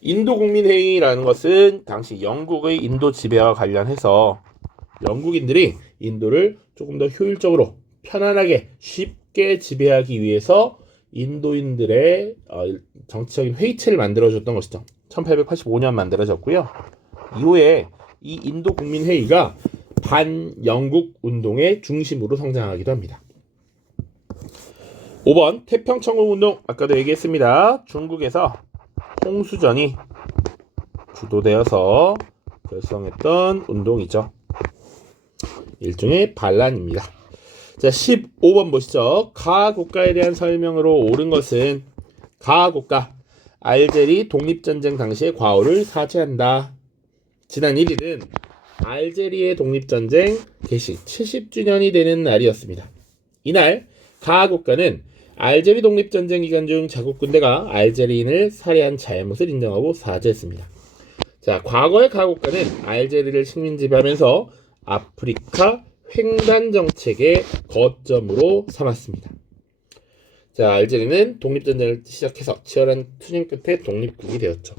인도국민회의라는 것은 당시 영국의 인도 지배와 관련해서 영국인들이 인도를 조금 더 효율적으로 편안하게 쉽게 지배하기 위해서 인도인들의 정치적인 회의체를 만들어줬던 것이죠. 1885년 만들어졌고요. 이후에 이 인도국민회의가 반영국 운동의 중심으로 성장하기도 합니다. 5번 태평천국운동 아까도 얘기했습니다. 중국에서 홍수전이 주도되어서 결성했던 운동이죠. 일종의 반란입니다. 자, 15번 보시죠. 가 국가에 대한 설명으로 옳은 것은 가 국가 알제리 독립전쟁 당시의 과오를 사죄한다. 지난 1일은 알제리의 독립전쟁 개시 70주년이 되는 날이었습니다. 이날 가 국가는 알제리 독립전쟁 기간 중 자국 군대가 알제리인을 살해한 잘못을 인정하고 사죄했습니다. 자, 과거의 가 국가는 알제리를 식민 지배하면서 아프리카 횡단 정책의 거점으로 삼았습니다. 자, 알제리는 독립전쟁을 시작해서 치열한 투쟁 끝에 독립국이 되었죠.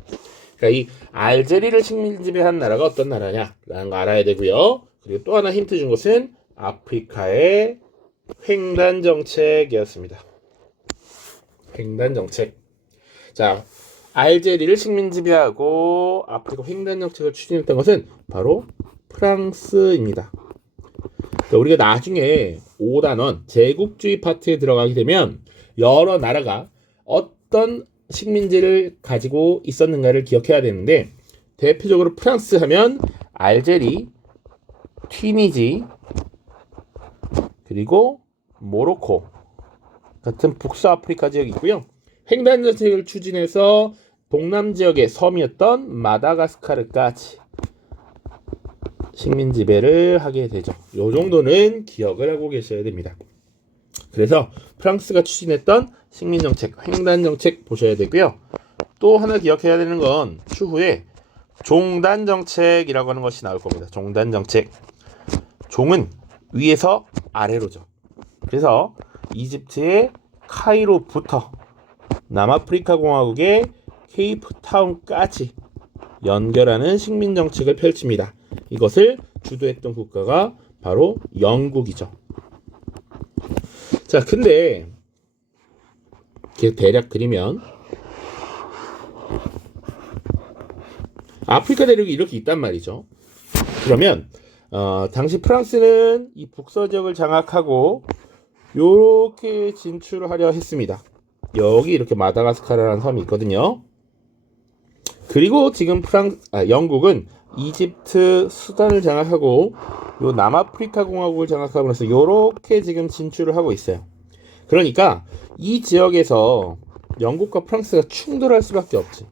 그러니까 이 알제리를 식민 지배한 나라가 어떤 나라냐라는 거 알아야 되고요. 그리고 또 하나 힌트 준 것은 아프리카의 횡단 정책이었습니다. 횡단 정책. 자, 알제리를 식민 지배하고 아프리카 횡단 정책을 추진했던 것은 바로 프랑스입니다. 우리가 나중에 5단원 제국주의 파트에 들어가게 되면 여러 나라가 어떤 식민지를 가지고 있었는가를 기억해야 되는데, 대표적으로 프랑스 하면 알제리, 튀니지, 그리고 모로코 같은 북서아프리카 지역이 있고요. 횡단 정책을 추진해서 동남 지역의 섬이었던 마다가스카르까지 식민 지배를 하게 되죠. 요 정도는 기억을 하고 계셔야 됩니다. 그래서 프랑스가 추진했던 식민 정책, 횡단 정책 보셔야 되고요. 또 하나 기억해야 되는 건 추후에 종단 정책이라고 하는 것이 나올 겁니다. 종단 정책. 종은 위에서 아래로죠. 그래서 이집트의 카이로부터 남아프리카 공화국의 케이프타운까지 연결하는 식민 정책을 펼칩니다. 이것을 주도했던 국가가 바로 영국이죠. 자, 근데 이렇게 대략 그리면 아프리카 대륙이 이렇게 있단 말이죠. 그러면 당시 프랑스는 이 북서 지역을 장악하고 요렇게 진출을 하려 했습니다. 여기 이렇게 마다가스카르라는 섬이 있거든요. 그리고 지금 영국은 이집트, 수단을 장악하고 요 남아프리카 공화국을 장악하면서 요렇게 지금 진출을 하고 있어요. 그러니까 이 지역에서 영국과 프랑스가 충돌할 수밖에 없지.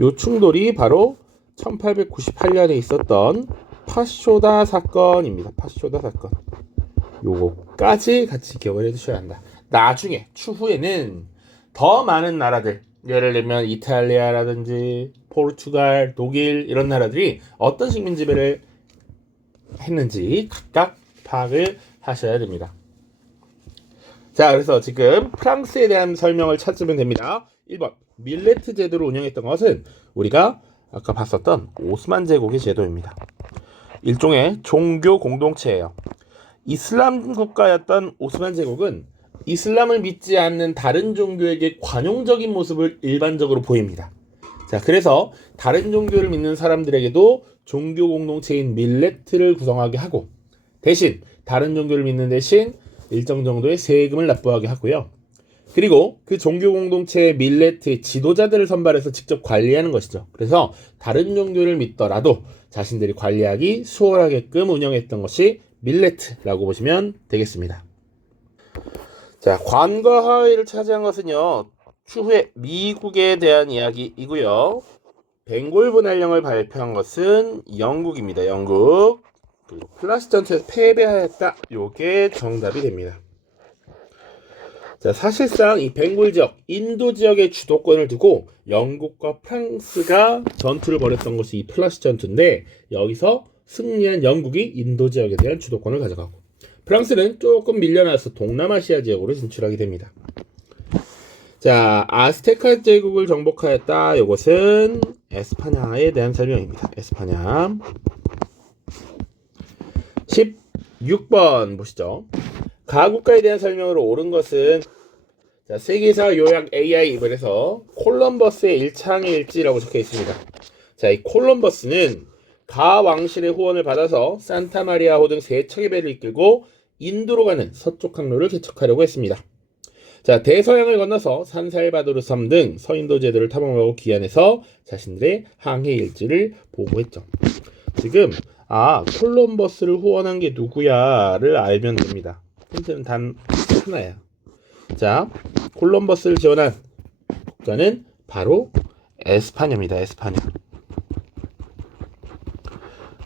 요 충돌이 바로 1898년에 있었던 파쇼다 사건입니다. 파쇼다 사건. 요거까지 같이 기억을 해두셔야 한다. 나중에 추후에는 더 많은 나라들, 예를 들면 이탈리아라든지 포르투갈, 독일 이런 나라들이 어떤 식민 지배를 했는지 각각 파악을 하셔야 됩니다. 자, 그래서 지금 프랑스에 대한 설명을 찾으면 됩니다. 1번 밀레트 제도를 운영했던 것은 우리가 아까 봤었던 오스만 제국의 제도입니다. 일종의 종교 공동체예요. 이슬람 국가였던 오스만 제국은 이슬람을 믿지 않는 다른 종교에게 관용적인 모습을 일반적으로 보입니다. 자, 그래서 다른 종교를 믿는 사람들에게도 종교 공동체인 밀레트를 구성하게 하고, 대신 다른 종교를 믿는 대신 일정 정도의 세금을 납부하게 하고요. 그리고 그 종교 공동체의 밀레트의 지도자들을 선발해서 직접 관리하는 것이죠. 그래서 다른 종교를 믿더라도 자신들이 관리하기 수월하게끔 운영했던 것이 밀레트라고 보시면 되겠습니다. 자, 관과 하위를 차지한 것은요, 추후에 미국에 대한 이야기이고요. 벵골 분할령을 발표한 것은 영국입니다. 영국. 그리고 플라시 전투에서 패배하였다. 요게 정답이 됩니다. 자, 사실상 이 벵골 지역, 인도 지역의 주도권을 두고 영국과 프랑스가 전투를 벌였던 것이 이 플라시 전투인데, 여기서 승리한 영국이 인도 지역에 대한 주도권을 가져가고, 프랑스는 조금 밀려나서 동남아시아 지역으로 진출하게 됩니다. 자, 아스테카 제국을 정복하였다. 이것은 에스파냐에 대한 설명입니다. 에스파냐. 16번 보시죠. 가국가에 대한 설명으로 옳은 것은, 자, 세계사 요약 AI 그래서 콜럼버스의 일창일지라고 적혀 있습니다. 자, 이 콜럼버스는 가 왕실의 후원을 받아서 산타마리아호 등 세 척의 배를 이끌고 인도로 가는 서쪽 항로를 개척하려고 했습니다. 자, 대서양을 건너서 산살바도르 섬 등 서인도 제도를 탐험하고 귀환해서 자신들의 항해 일지를 보고했죠. 지금 콜럼버스를 후원한 게 누구야를 알면 됩니다. 힌트는 단 하나야. 자, 콜럼버스를 지원한 국가는 바로 에스파냐입니다. 에스파냐.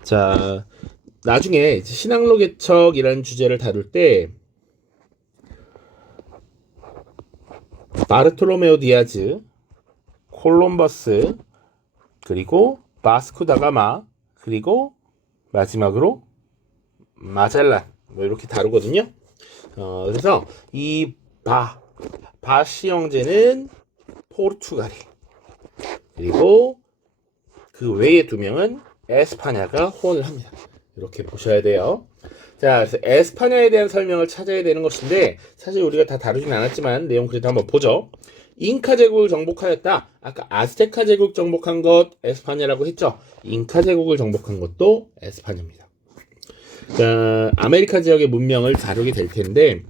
자, 나중에 신항로 개척이라는 주제를 다룰 때 바르톨로메오 디아즈, 콜럼버스, 그리고 바스코 다가마, 그리고 마지막으로 마젤란 이렇게 다루거든요. 그래서 이 바시 형제는 포르투갈이, 그리고 그 외의 두 명은 에스파냐가 후원을 합니다. 이렇게 보셔야 돼요. 자, 그래서 에스파냐에 대한 설명을 찾아야 되는 것인데, 사실 우리가 다 다루진 않았지만 내용 그래도 한번 보죠. 잉카 제국을 정복하였다. 아까 아스테카 제국 정복한 것 에스파냐라고 했죠. 잉카 제국을 정복한 것도 에스파냐입니다. 자, 아메리카 지역의 문명을 다루게 될 텐데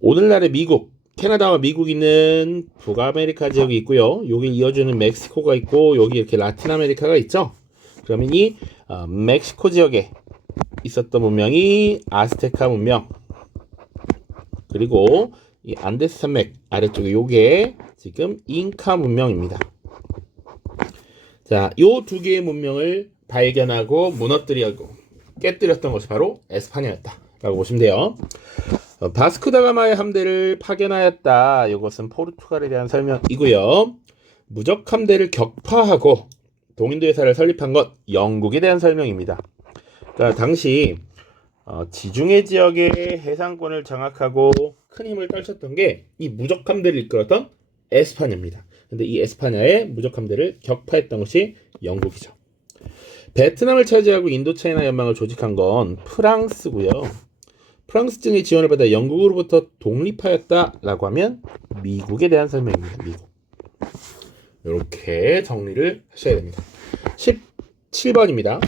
오늘날의 미국, 캐나다와 미국 있는 북아메리카 지역이 있고요. 여기 이어주는 멕시코가 있고 여기 이렇게 라틴 아메리카가 있죠. 그러면 이 멕시코 지역에 있었던 문명이 아스테카 문명, 그리고 이 안데스 산맥 아래쪽에 요게 지금 잉카 문명입니다. 자, 요 두 개의 문명을 발견하고 무너뜨리고 깨뜨렸던 것이 바로 에스파냐였다라고 보시면 돼요. 바스코다가마의 함대를 파견하였다. 이것은 포르투갈에 대한 설명이고요. 무적 함대를 격파하고 동인도 회사를 설립한 것 영국에 대한 설명입니다. 그러니까 당시 지중해 지역의 해상권을 장악하고 큰 힘을 떨쳤던 게 이 무적 함대를 이끌었던 에스파냐입니다. 근데 이 에스파냐의 무적 함대를 격파했던 것이 영국이죠. 베트남을 차지하고 인도차이나 연맹을 조직한 건 프랑스고요. 프랑스 등의 지원을 받아 영국으로부터 독립하였다라고 하면 미국에 대한 설명입니다. 미국. 이렇게 정리를 하셔야 됩니다. 17번입니다.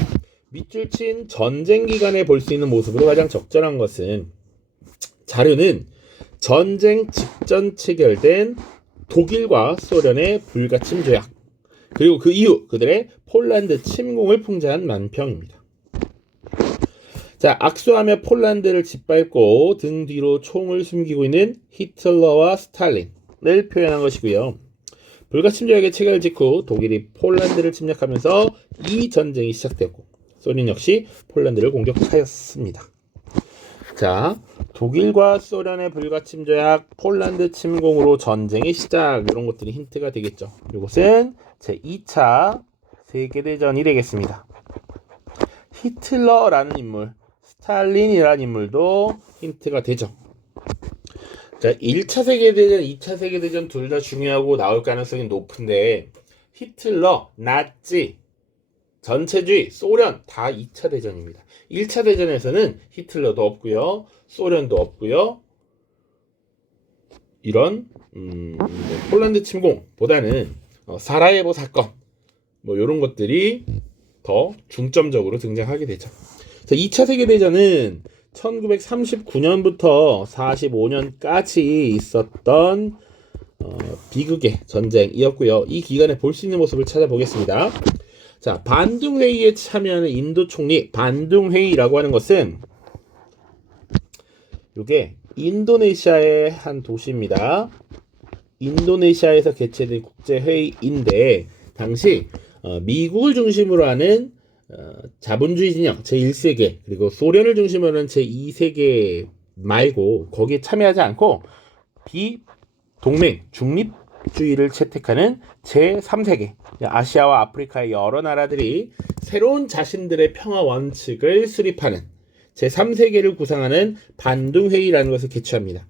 밑줄 친 전쟁 기간에 볼 수 있는 모습으로 가장 적절한 것은 자료는 전쟁 직전 체결된 독일과 소련의 불가침 조약, 그리고 그 이후 그들의 폴란드 침공을 풍자한 만평입니다. 자, 악수하며 폴란드를 짓밟고 등 뒤로 총을 숨기고 있는 히틀러와 스탈린을 표현한 것이고요. 불가침 조약의 체결 직후 독일이 폴란드를 침략하면서 이 전쟁이 시작되고 소련 역시 폴란드를 공격하였습니다. 자, 독일과 소련의 불가침 조약, 폴란드 침공으로 전쟁의 시작, 이런 것들이 힌트가 되겠죠. 이것은 제2차 세계대전이 되겠습니다. 히틀러라는 인물, 스탈린이라는 인물도 힌트가 되죠. 자, 1차 세계대전, 2차 세계대전 둘 다 중요하고 나올 가능성이 높은데 히틀러, 나치, 전체주의, 소련 다 2차 대전입니다. 1차 대전에서는 히틀러도 없고요. 소련도 없고요. 이런 폴란드 침공보다는 사라예보 사건 뭐 이런 것들이 더 중점적으로 등장하게 되죠. 자, 2차 세계대전은 1939년부터 45년까지 있었던 비극의 전쟁이었고요. 이 기간에 볼 수 있는 모습을 찾아보겠습니다. 자, 반둥회의에 참여하는 인도 총리, 반둥회의라고 하는 것은 이게 인도네시아의 한 도시입니다. 인도네시아에서 개최된 국제회의인데 당시 미국을 중심으로 하는 자본주의 진영 제1세계, 그리고 소련을 중심으로 하는 제2세계 말고 거기에 참여하지 않고 비동맹 중립주의를 채택하는 제3세계, 아시아와 아프리카의 여러 나라들이 새로운 자신들의 평화 원칙을 수립하는 제3세계를 구상하는 반둥회의라는 것을 개최합니다.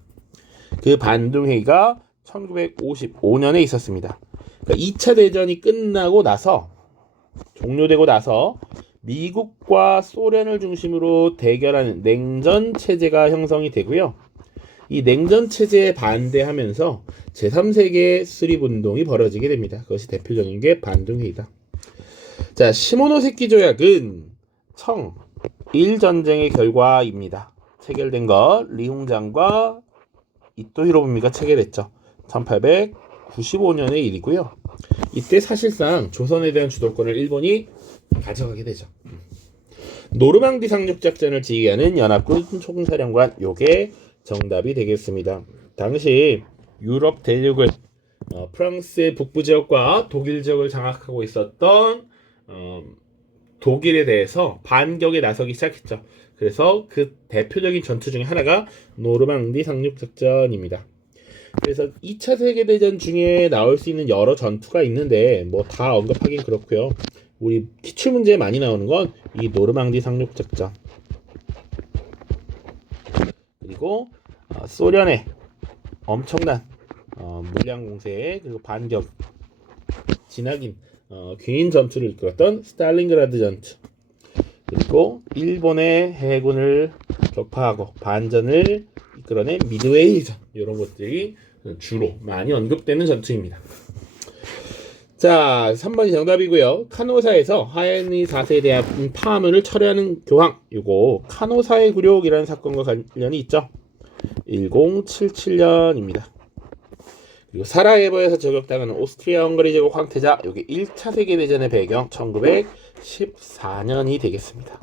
그 반둥회의가 1955년에 있었습니다. 그러니까 2차 대전이 끝나고 나서, 종료되고 나서 미국과 소련을 중심으로 대결하는 냉전 체제가 형성이 되고요. 이 냉전 체제에 반대하면서 제3세계 수립운동이 벌어지게 됩니다. 그것이 대표적인 게 반둥회의다. 자, 시모노세키 조약은 청일 전쟁의 결과입니다. 체결된 것 리홍장과 이토 히로부미가 체결했죠. 1895년의 일이고요. 이때 사실상 조선에 대한 주도권을 일본이 가져가게 되죠. 노르망디 상륙 작전을 지휘하는 연합군 총사령관, 요게 정답이 되겠습니다. 당시 유럽 대륙을 프랑스의 북부 지역과 독일 지역을 장악하고 있었던 독일에 대해서 반격에 나서기 시작했죠. 그래서 그 대표적인 전투 중에 하나가 노르망디 상륙 작전입니다. 그래서 2차 세계대전 중에 나올 수 있는 여러 전투가 있는데 뭐 다 언급하긴 그렇고요. 우리 기출문제에 많이 나오는 건 이 노르망디 상륙 작전, 그리고 소련의 엄청난 물량 공세, 그리고 반격, 진하긴 귀인 전투를 이끌었던 스탈린그라드 전투, 그리고 일본의 해군을 격파하고 반전을 이끌어낸 미드웨이전, 이런 것들이 주로 많이 언급되는 전투입니다. 자, 3번이 정답이고요. 카노사에서 하엔리 4세에 대한 파문을 철회하는 교황, 요거 카노사의 굴욕이라는 사건과 관련이 있죠. 1077년입니다. 그리고 사라예보에서 저격당하는 오스트리아 헝가리 제국 황태자, 요게 1차 세계대전의 배경 1914년이 되겠습니다.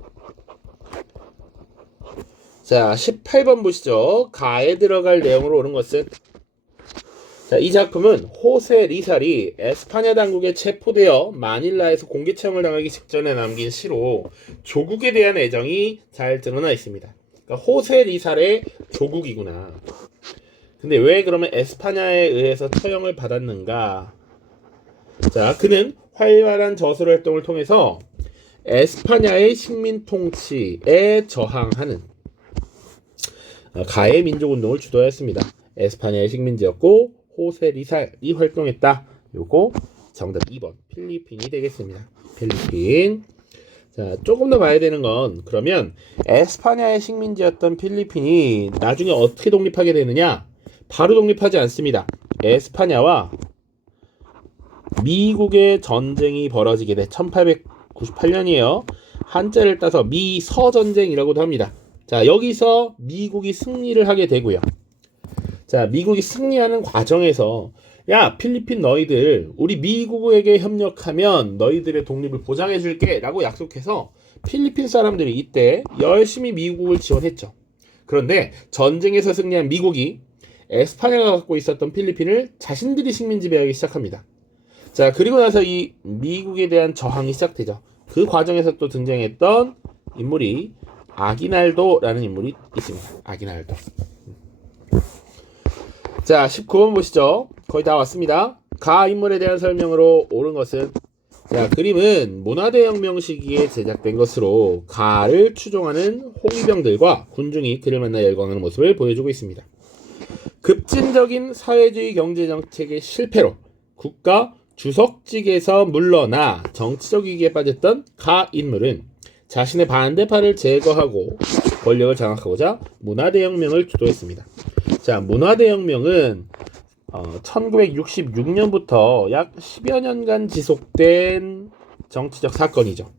자, 18번 보시죠. 가에 들어갈 내용으로 오는 것은, 자, 이 작품은 호세 리살이 에스파냐 당국에 체포되어 마닐라에서 공개 체험을 당하기 직전에 남긴 시로 조국에 대한 애정이 잘 드러나 있습니다. 그러니까 호세 리살의 조국이구나. 근데 왜 그러면 에스파냐에 의해서 처형을 받았는가? 자, 그는 활발한 저술 활동을 통해서 에스파냐의 식민 통치에 저항하는 가해 민족운동을 주도했습니다. 에스파냐의 식민지였고 호세 리살이 활동했다. 요거 정답 2번 필리핀이 되겠습니다. 필리핀. 자, 조금 더 봐야 되는 건, 그러면 에스파냐의 식민지였던 필리핀이 나중에 어떻게 독립하게 되느냐? 바로 독립하지 않습니다. 에스파냐와 미국의 전쟁이 벌어지게 돼 1898년이에요. 한자를 따서 미서전쟁이라고도 합니다. 자, 여기서 미국이 승리를 하게 되고요. 자, 미국이 승리하는 과정에서, 야, 필리핀 너희들 우리 미국에게 협력하면 너희들의 독립을 보장해 줄게 라고 약속해서 필리핀 사람들이 이때 열심히 미국을 지원했죠. 그런데 전쟁에서 승리한 미국이 에스파냐가 갖고 있었던 필리핀을 자신들이 식민 지배하기 시작합니다. 자, 그리고 나서 이 미국에 대한 저항이 시작되죠. 그 과정에서 또 등장했던 인물이 아기날도라는 인물이 있습니다. 아기날도. 자, 19번 보시죠. 거의 다 왔습니다. 가 인물에 대한 설명으로 옳은 것은, 자, 그림은 문화대혁명 시기에 제작된 것으로 가를 추종하는 홍위병들과 군중이 그를 만나 열광하는 모습을 보여주고 있습니다. 급진적인 사회주의 경제정책의 실패로 국가 주석직에서 물러나 정치적 위기에 빠졌던 가 인물은 자신의 반대파를 제거하고 권력을 장악하고자 문화대혁명을 주도했습니다. 자, 문화대혁명은 1966년부터 약 10여 년간 지속된 정치적 사건이죠.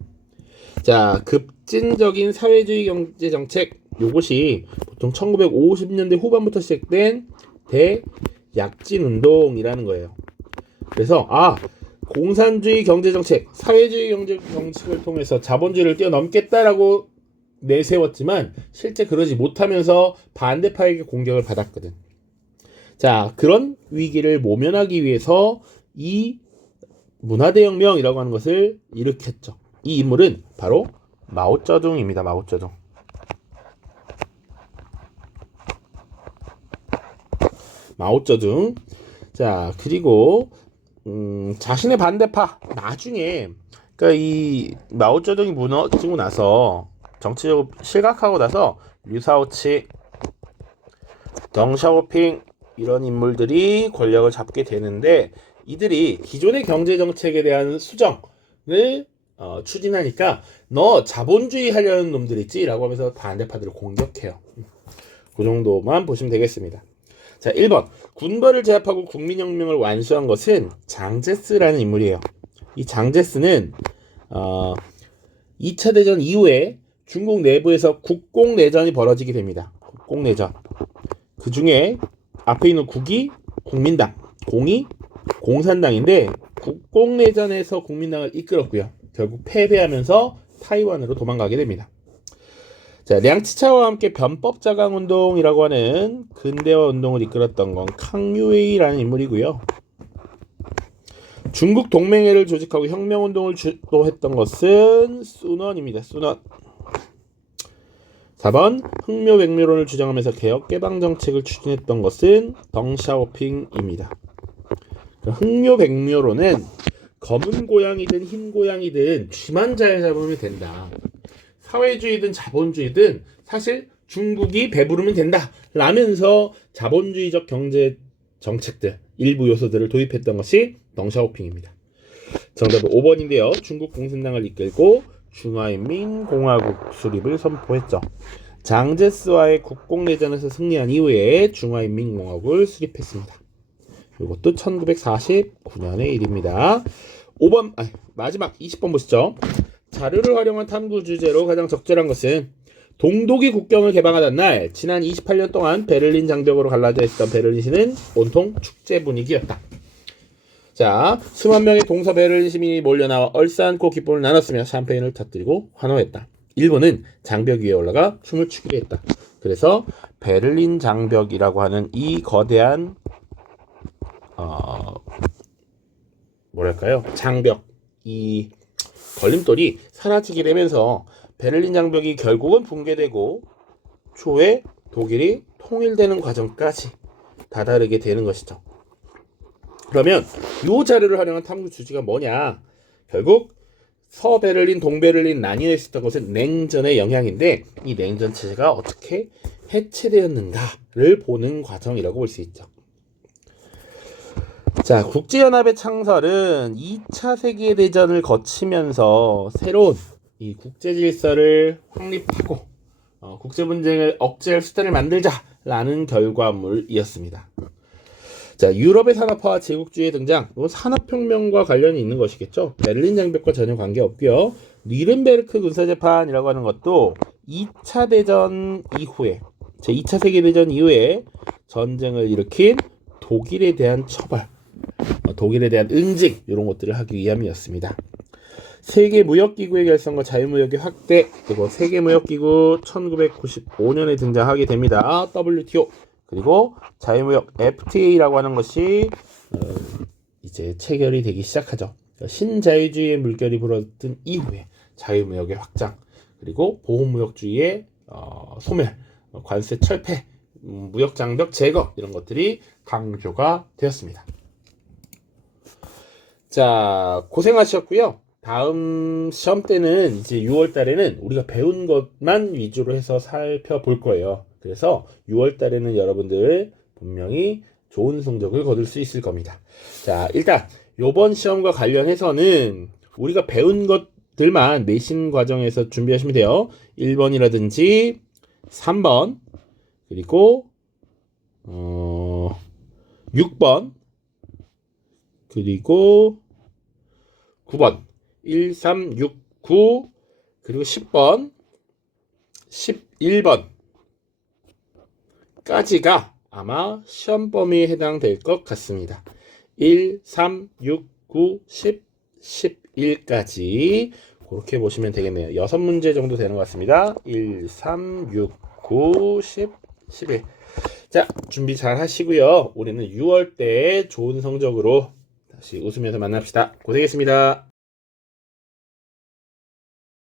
자, 급진적인 사회주의 경제정책, 요것이 보통 1950년대 후반부터 시작된 대약진운동이라는 거예요. 그래서 공산주의 경제정책, 사회주의 경제정책을 통해서 자본주의를 뛰어넘겠다라고 내세웠지만 실제 그러지 못하면서 반대파에게 공격을 받았거든. 자, 그런 위기를 모면하기 위해서 이 문화대혁명이라고 하는 것을 일으켰죠. 이 인물은 바로 마오쩌둥입니다. 마오쩌둥. 마오쩌둥. 자, 그리고 자신의 반대파, 나중에, 그러니까 이 마오쩌둥이 무너지고 나서 정치적으로 실각하고 나서 류사오치, 덩샤오핑 이런 인물들이 권력을 잡게 되는데, 이들이 기존의 경제정책에 대한 수정을 추진하니까 너 자본주의 하려는 놈들 있지? 라고 하면서 반대파들을 공격해요. 그 정도만 보시면 되겠습니다. 자, 1번. 군벌을 제압하고 국민혁명을 완수한 것은 장제스라는 인물이에요. 이 장제스는 2차 대전 이후에 중국 내부에서 국공내전이 벌어지게 됩니다. 국공내전. 그 중에 앞에 있는 국이 국민당, 공이 공산당인데 국공내전에서 국민당을 이끌었고요. 결국 패배하면서 타이완으로 도망가게 됩니다. 자, 량치차오와 함께 변법자강운동이라고 하는 근대화 운동을 이끌었던 건 캉유웨이라는 인물이고요. 중국 동맹회를 조직하고 혁명운동을 주도했던 것은 순원입니다. 순원. 4번 흑묘백묘론을 주장하면서 개혁개방정책을 추진했던 것은 덩샤오핑입니다. 흑묘백묘론은 검은 고양이든 흰 고양이든 쥐만 잘 잡으면 된다. 사회주의든 자본주의든 사실 중국이 배부르면 된다 라면서 자본주의적 경제 정책들 일부 요소들을 도입했던 것이 덩샤오핑입니다. 정답은 5번인데요. 중국 공산당을 이끌고 중화인민공화국 수립을 선포했죠. 장제스와의 국공내전에서 승리한 이후에 중화인민공화국을 수립했습니다. 이것도 1949년의 일입니다. 5번, 마지막 20번 보시죠. 자료를 활용한 탐구 주제로 가장 적절한 것은 동독이 국경을 개방하던 날 지난 28년 동안 베를린 장벽으로 갈라져 있었던 베를린시는 온통 축제 분위기였다. 자, 수만 명의 동서 베를린 시민이 몰려나와 얼싸안고 기쁨을 나눴으며 샴페인을 터뜨리고 환호했다. 일부는 장벽 위에 올라가 춤을 추기도 했다. 그래서 베를린 장벽이라고 하는 이 거대한 뭐랄까요? 장벽, 이 걸림돌이 사라지게 되면서 베를린 장벽이 결국은 붕괴되고 초에 독일이 통일되는 과정까지 다다르게 되는 것이죠. 그러면 이 자료를 활용한 탐구 주제가 뭐냐? 결국 서베를린, 동베를린 나뉘어 있었던 것은 냉전의 영향인데 이 냉전 체제가 어떻게 해체되었는가를 보는 과정이라고 볼 수 있죠. 자, 국제연합의 창설은 2차 세계대전을 거치면서 새로운 이 국제 질서를 확립하고 국제 분쟁을 억제할 수단을 만들자라는 결과물이었습니다. 자, 유럽의 산업화와 제국주의의 등장, 이건 산업혁명과 관련이 있는 것이겠죠. 베를린 장벽과 전혀 관계없고요. 뉘른베르크 군사재판이라고 하는 것도 2차 대전 이후에, 제2차 세계대전 이후에 전쟁을 일으킨 독일에 대한 처벌, 독일에 대한 응징, 이런 것들을 하기 위함이었습니다. 세계무역기구의 결성과 자유무역의 확대, 그리고 세계무역기구 1995년에 등장하게 됩니다. WTO, 그리고 자유무역 FTA라고 하는 것이 이제 체결이 되기 시작하죠. 신자유주의의 물결이 불어든 이후에 자유무역의 확장, 그리고 보호무역주의의 소멸, 관세 철폐, 무역장벽 제거, 이런 것들이 강조가 되었습니다. 자, 고생하셨고요. 다음 시험 때는 이제 6월 달에는 우리가 배운 것만 위주로 해서 살펴볼 거예요. 그래서 6월 달에는 여러분들 분명히 좋은 성적을 거둘 수 있을 겁니다. 자, 일단 이번 시험과 관련해서는 우리가 배운 것들만 내신 과정에서 준비하시면 돼요. 1번이라든지 3번, 그리고 6번, 그리고 9번, 1, 3, 6, 9, 그리고 10번, 11번 까지가 아마 시험 범위에 해당될 것 같습니다. 1, 3, 6, 9, 10, 11까지 그렇게 보시면 되겠네요. 6문제 정도 되는 것 같습니다. 1, 3, 6, 9, 10, 11. 자, 준비 잘 하시고요. 우리는 6월 때 좋은 성적으로 다시 웃으면서 만납시다. 고생했습니다.